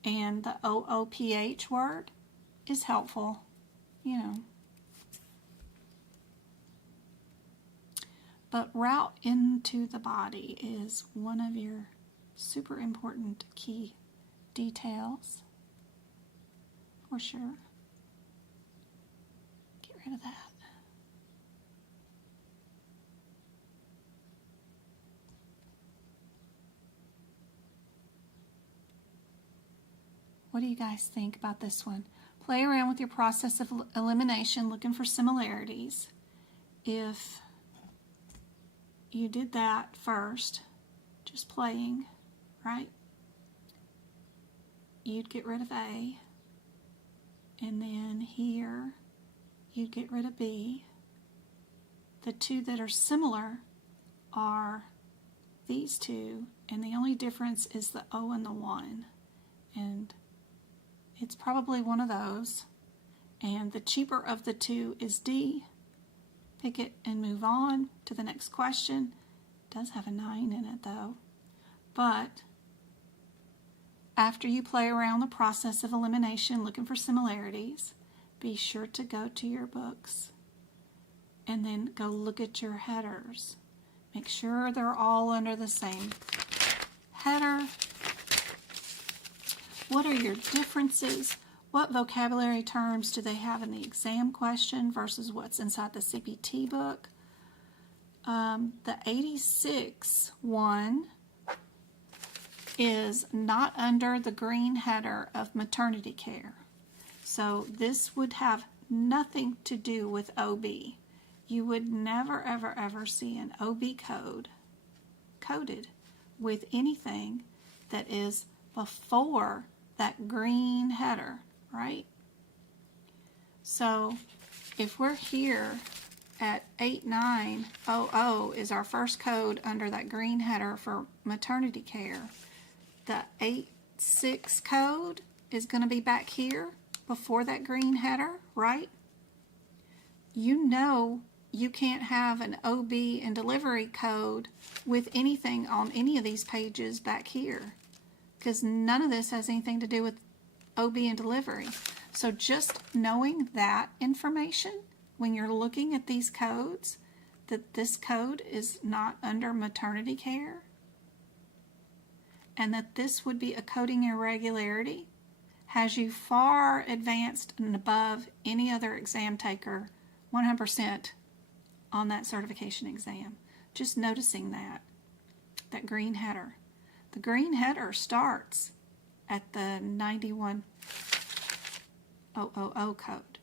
and the OOPH word is helpful, you know. But route into the body is one of your super important key details, for sure. Get rid of that. What do you guys think about this one? Play around with your process of elimination, looking for similarities. If you did that first, just playing, right? You'd get rid of A, and then here you'd get rid of B. The two that are similar are these two, and the only difference is the O and the 1. And it's probably one of those. And the cheaper of the two is D. Pick it and move on to the next question. It does have a 9 in it though. But after you play around the process of elimination looking for similarities, be sure to go to your books and then go look at your headers. Make sure they're all under the same header. What are your differences? What vocabulary terms do they have in the exam question versus what's inside the CPT book? The 86 one is not under the green header of maternity care. So this would have nothing to do with OB. You would never, ever, ever see an OB code coded with anything that is before that green header, right? So if we're here at 8900 is our first code under that green header for maternity care, the 86 code is going to be back here before that green header, right? You know you can't have an OB and delivery code with anything on any of these pages back here, because none of this has anything to do with OB and delivery. So just knowing that information when you're looking at these codes, that this code is not under maternity care, and that this would be a coding irregularity, has you far advanced and above any other exam taker 100% on that certification exam. Just noticing that green header. The green header starts at the 91000 code.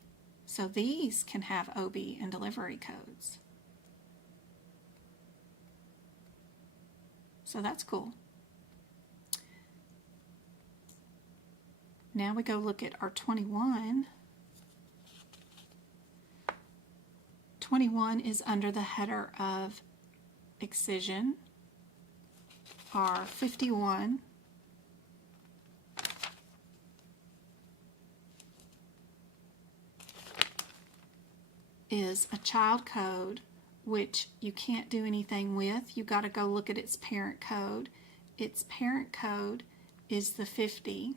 So these can have OB and delivery codes. So that's cool. Now we go look at our 21. 21 is under the header of excision. Our 51 is a child code, which you can't do anything with. You got to go look at its parent code. Its parent code is the 50,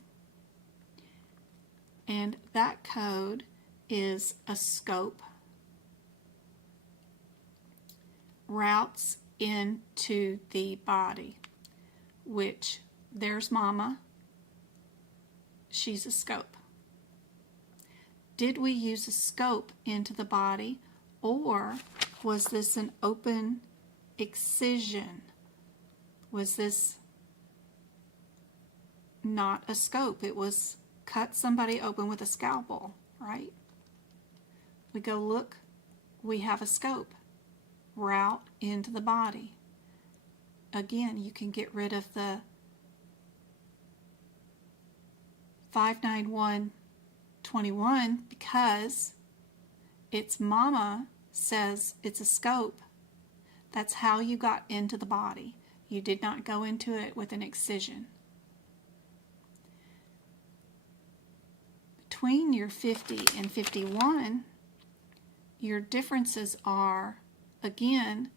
and that code is a scope. Routes into the body, which there's mama, she's a scope. Did we use a scope into the body, or was this an open excision? Was this not a scope? It was cut somebody open with a scalpel, right? We go look, we have a scope. Route into the body. Again, you can get rid of the 59121 because its mama says it's a scope. That's how you got into the body. You did not go into it with an excision. Between your 50 and 51, your differences are, again,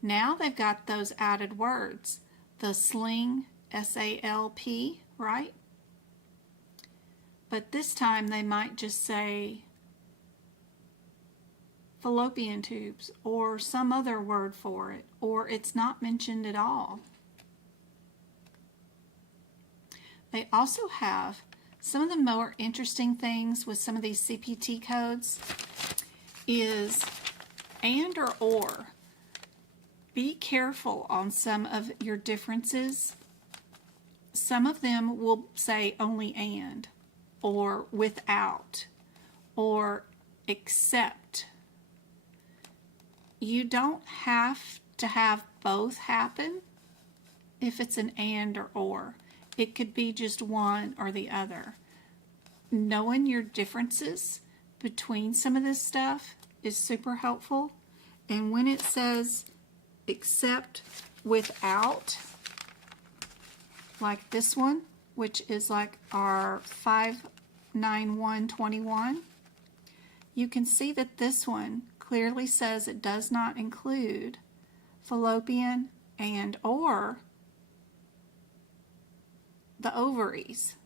now they've got those added words. The sling, S-A-L-P, right? But this time they might just say fallopian tubes or some other word for it, or it's not mentioned at all. They also have some of the more interesting things with some of these CPT codes is and or. Be careful on some of your differences. Some of them will say only and, or without, or except. You don't have to have both happen if it's an and or. It could be just one or the other. Knowing your differences between some of this stuff is super helpful. And when it says except without, like this one, which is like our 59121, you can see that this one clearly says it does not include fallopian and or the ovaries.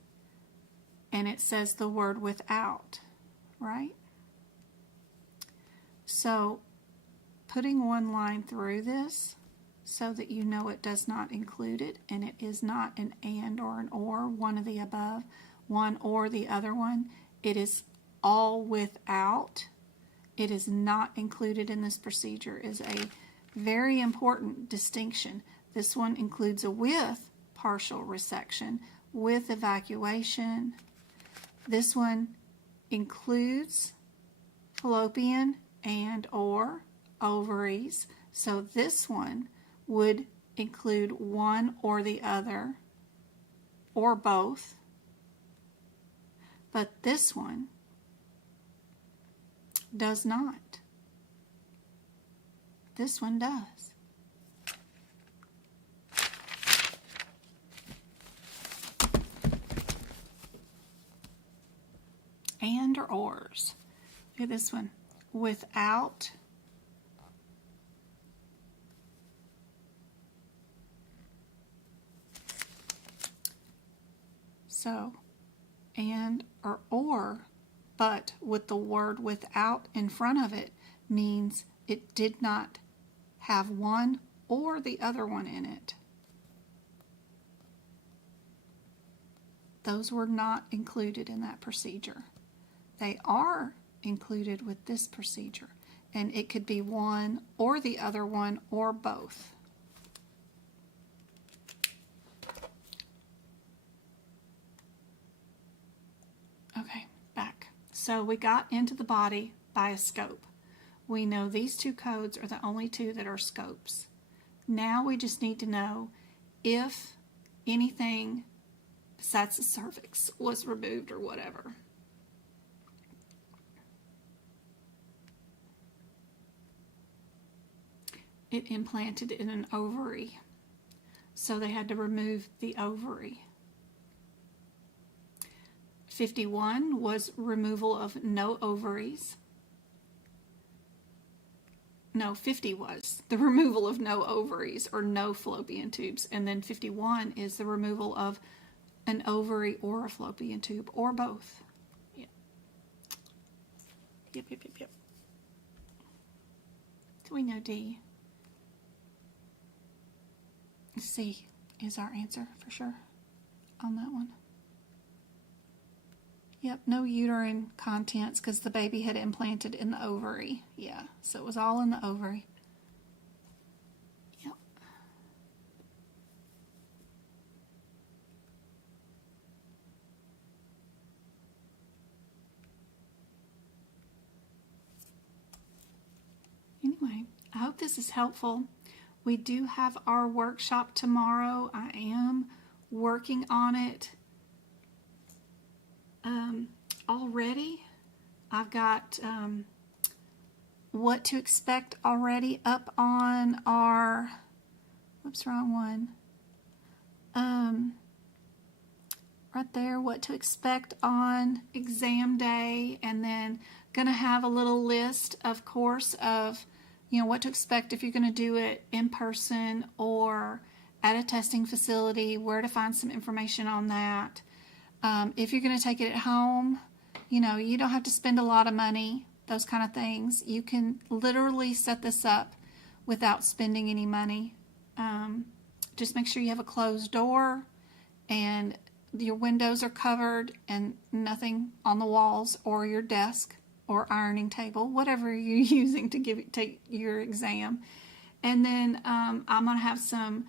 And it says the word without, right? So putting one line through this so that you know it does not include it, and it is not an and or an or, one of the above, one or the other one. It is all without. It is not included in this procedure is a very important distinction. This one includes a with, partial resection with evacuation. This one includes fallopian and or ovaries. So this one would include one or the other or both. But this one does not. This one does. And or ors. Look at this one. Without so and or, but with the word without in front of it means it did not have one or the other one in it. Those were not included in that procedure. They are included with this procedure, and it could be one or the other one or both. Okay, back. So we got into the body by a scope. We know these two codes are the only two that are scopes. Now we just need to know if anything besides the cervix was removed or whatever. It implanted in an ovary, so they had to remove the ovary. 51 was removal of no ovaries. No, 50 was the removal of no ovaries or no fallopian tubes. And then 51 is the removal of an ovary or a fallopian tube or both. Yep. Yep. So we know D. C is our answer for sure on that one. Yep, no uterine contents because the baby had implanted in the ovary. Yeah, so it was all in the ovary. Yep. Anyway, I hope this is helpful. We do have our workshop tomorrow. I am working on it already. I've got what to expect already up on our, whoops, wrong one. Right there, what to expect on exam day, and then gonna have a little list, of course, of what to expect if you're going to do it in person or at a testing facility, where to find some information on that. If you're going to take it at home, you don't have to spend a lot of money, those kind of things. You can literally set this up without spending any money. Just make sure you have a closed door and your windows are covered and nothing on the walls or your desk or ironing table, whatever you're using to take your exam. And then I'm going to have some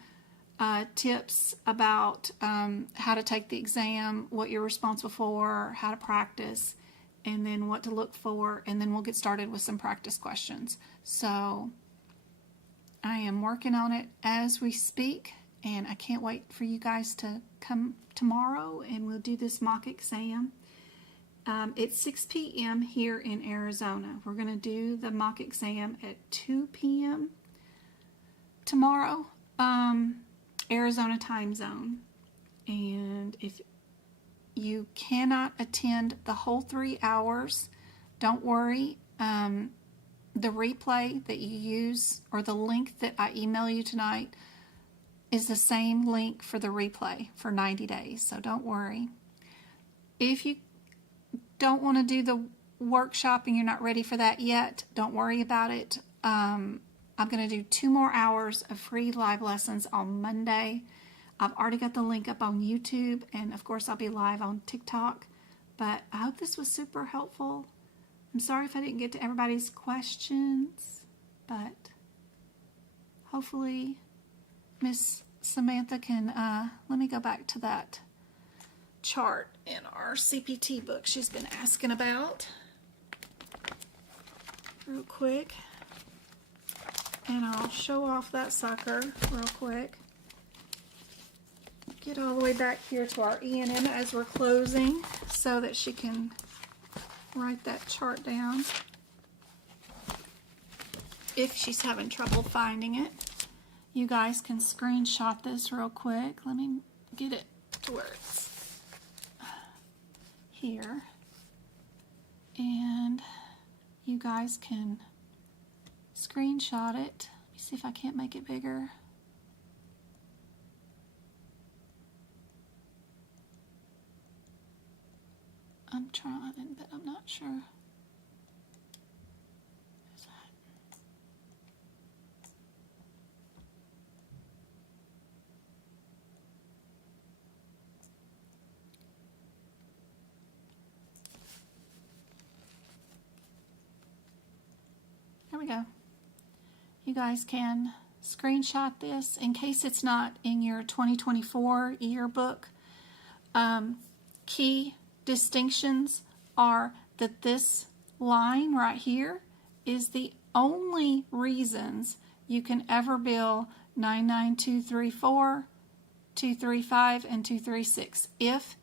tips about how to take the exam, what you're responsible for, how to practice, and then what to look for, and then we'll get started with some practice questions. So I am working on it as we speak, and I can't wait for you guys to come tomorrow, and we'll do this mock exam. It's 6 p.m. here in Arizona. We're going to do the mock exam at 2 p.m. tomorrow, Arizona time zone. And if you cannot attend the whole 3 hours, don't worry. The replay that you use, or the link that I email you tonight, is the same link for the replay for 90 days. So don't worry. If you don't want to do the workshop and you're not ready for that yet, don't worry about it. I'm going to do 2 more hours of free live lessons on Monday. I've already got the link up on YouTube, and of course I'll be live on TikTok. But I hope this was super helpful. I'm sorry if I didn't get to everybody's questions, but hopefully Miss Samantha can, let me go back to that chart in our CPT book she's been asking about real quick. And I'll show off that sucker real quick. Get all the way back here to our E&M as we're closing so that she can write that chart down if she's having trouble finding it. You guys can screenshot this real quick. Let me get it to where it's here. And you guys can screenshot it. Let me see if I can't make it bigger. I'm trying, but I'm not sure. Where's that? There we go. You guys can screenshot this in case it's not in your 2024 yearbook. Key distinctions are that this line right here is the only reasons you can ever bill 99234, 235, and 236 if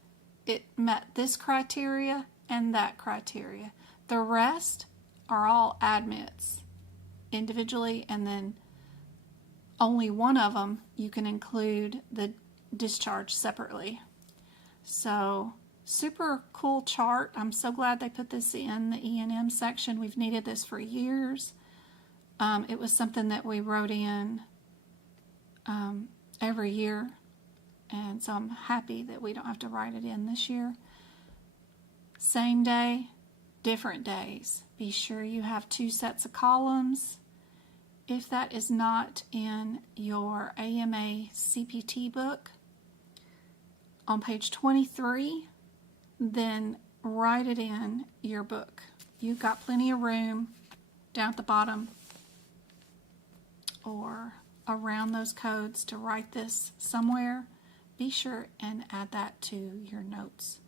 it met this criteria and that criteria. The rest are all admits individually, and then only one of them you can include the discharge separately. So super cool chart. I'm so glad they put this in the E&M section. We've needed this for years. It was something that we wrote in every year, and so I'm happy that we don't have to write it in this year. Same day, different days. Be sure you have 2 sets of columns. If that is not in your AMA CPT book, on page 23, then write it in your book. You've got plenty of room down at the bottom or around those codes to write this somewhere. Be sure and add that to your notes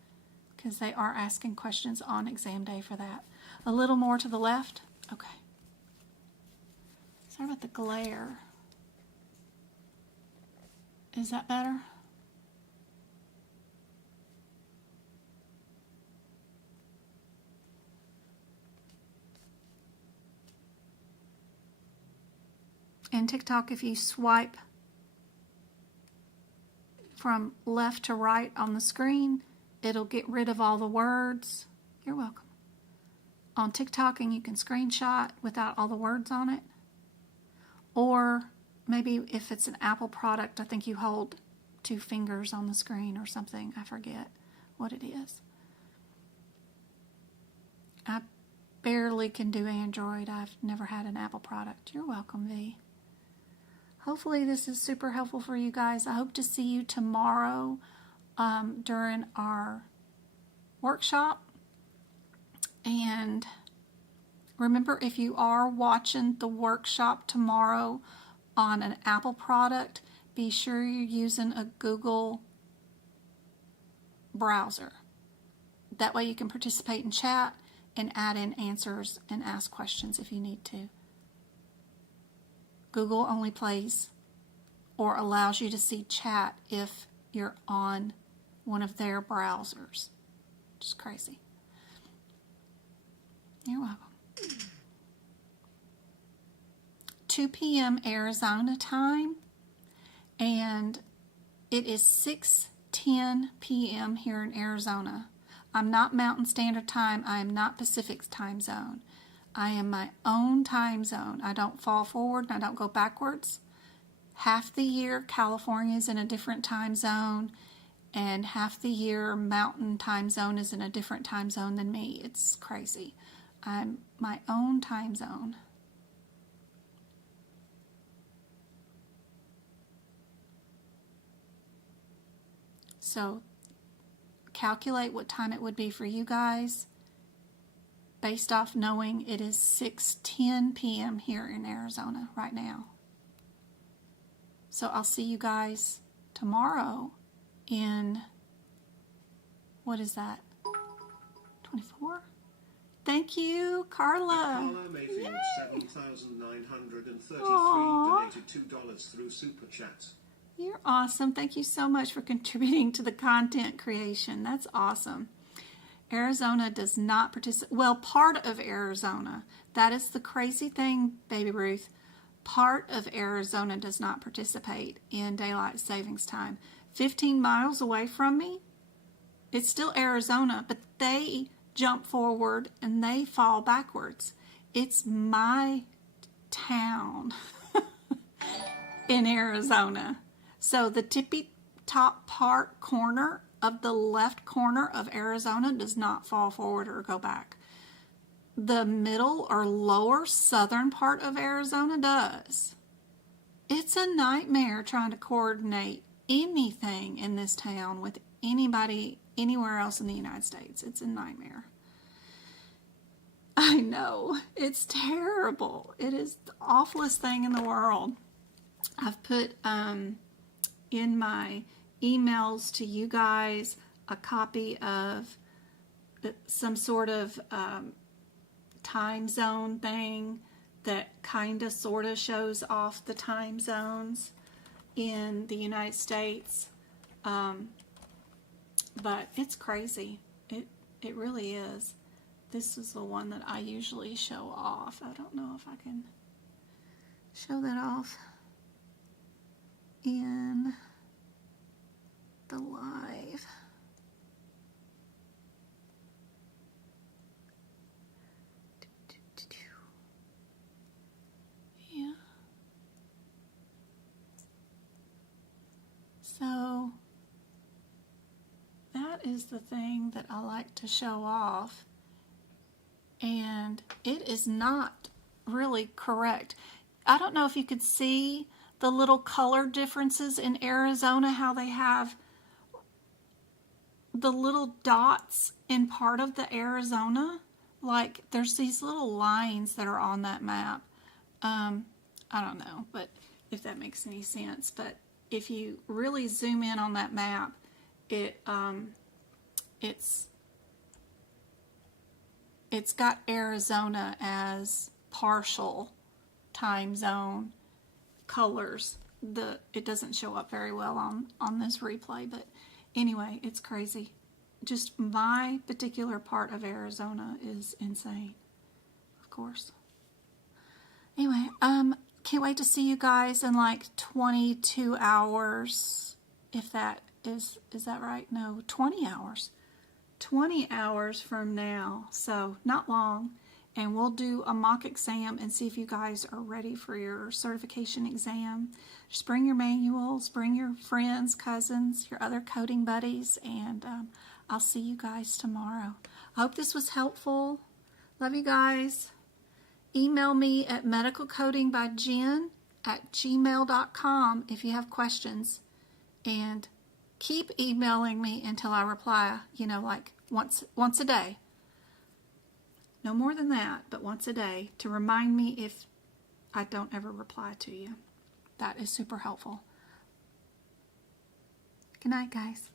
because they are asking questions on exam day for that. A little more to the left. Okay. Sorry about the glare. Is that better? And TikTok, if you swipe from left to right on the screen, it'll get rid of all the words. You're welcome. On TikTok, and you can screenshot without all the words on it. Or maybe if it's an Apple product, I think you hold 2 fingers on the screen or something. I forget what it is. I barely can do Android. I've never had an Apple product. You're welcome, V. Hopefully this is super helpful for you guys. I hope to see you tomorrow during our workshop. And remember, if you are watching the workshop tomorrow on an Apple product, be sure you're using a Google browser. That way you can participate in chat and add in answers and ask questions if you need to. Google only plays or allows you to see chat if you're on one of their browsers. Just crazy. You're welcome. 2 p.m. Arizona time, and it is 6:10 p.m. here in Arizona. I'm not Mountain Standard Time. I am not Pacific Time Zone. I am my own time zone. I don't fall forward and I don't go backwards. Half the year, California is in a different time zone, and half the year, Mountain Time Zone is in a different time zone than me. It's crazy. I'm my own time zone. So calculate what time it would be for you guys based off knowing it is 6:10 p.m. here in Arizona right now. So I'll see you guys tomorrow in, what is that, 24? Thank you, Carla. Carla Mayfield, 7,933, donated $2 through Super Chat. You're awesome. Thank you so much for contributing to the content creation. That's awesome. Arizona does not participate. Well, part of Arizona. That is the crazy thing, Baby Ruth. Part of Arizona does not participate in daylight savings time. 15 miles away from me, it's still Arizona, but they jump forward and they fall backwards. It's my town in Arizona. So the tippy top part corner of the left corner of Arizona does not fall forward or go back. The middle or lower southern part of Arizona does. It's a nightmare trying to coordinate anything in this town with anybody anywhere else in the United States. It's a nightmare. I know. It's terrible. It is the awfulest thing in the world. I've put in my emails to you guys a copy of some sort of time zone thing that kind of sort of shows off the time zones in the United States. But it's crazy. It really is. This is the one that I usually show off. I don't know if I can show that off in the live. Yeah. So that is the thing that I like to show off, and it is not really correct. I don't know if you could see the little color differences in Arizona, how they have the little dots in part of the Arizona. Like there's these little lines that are on that map. I don't know, but if that makes any sense. But if you really zoom in on that map, it's got Arizona as partial time zone colors. It doesn't show up very well on this replay, but anyway, it's crazy. Just my particular part of Arizona is insane, of course. Anyway, can't wait to see you guys in like 22 hours, if that is that right? No, 20 hours. 20 hours from now, so not long, and we'll do a mock exam and see if you guys are ready for your certification exam. Just bring your manuals, bring your friends, cousins, your other coding buddies, and I'll see you guys tomorrow. I hope this was helpful. Love you guys. Email me at medicalcodingbyjen@gmail.com if you have questions, and keep emailing me until I reply, like once a day. No more than that, but once a day to remind me if I don't ever reply to you. That is super helpful. Good night, guys.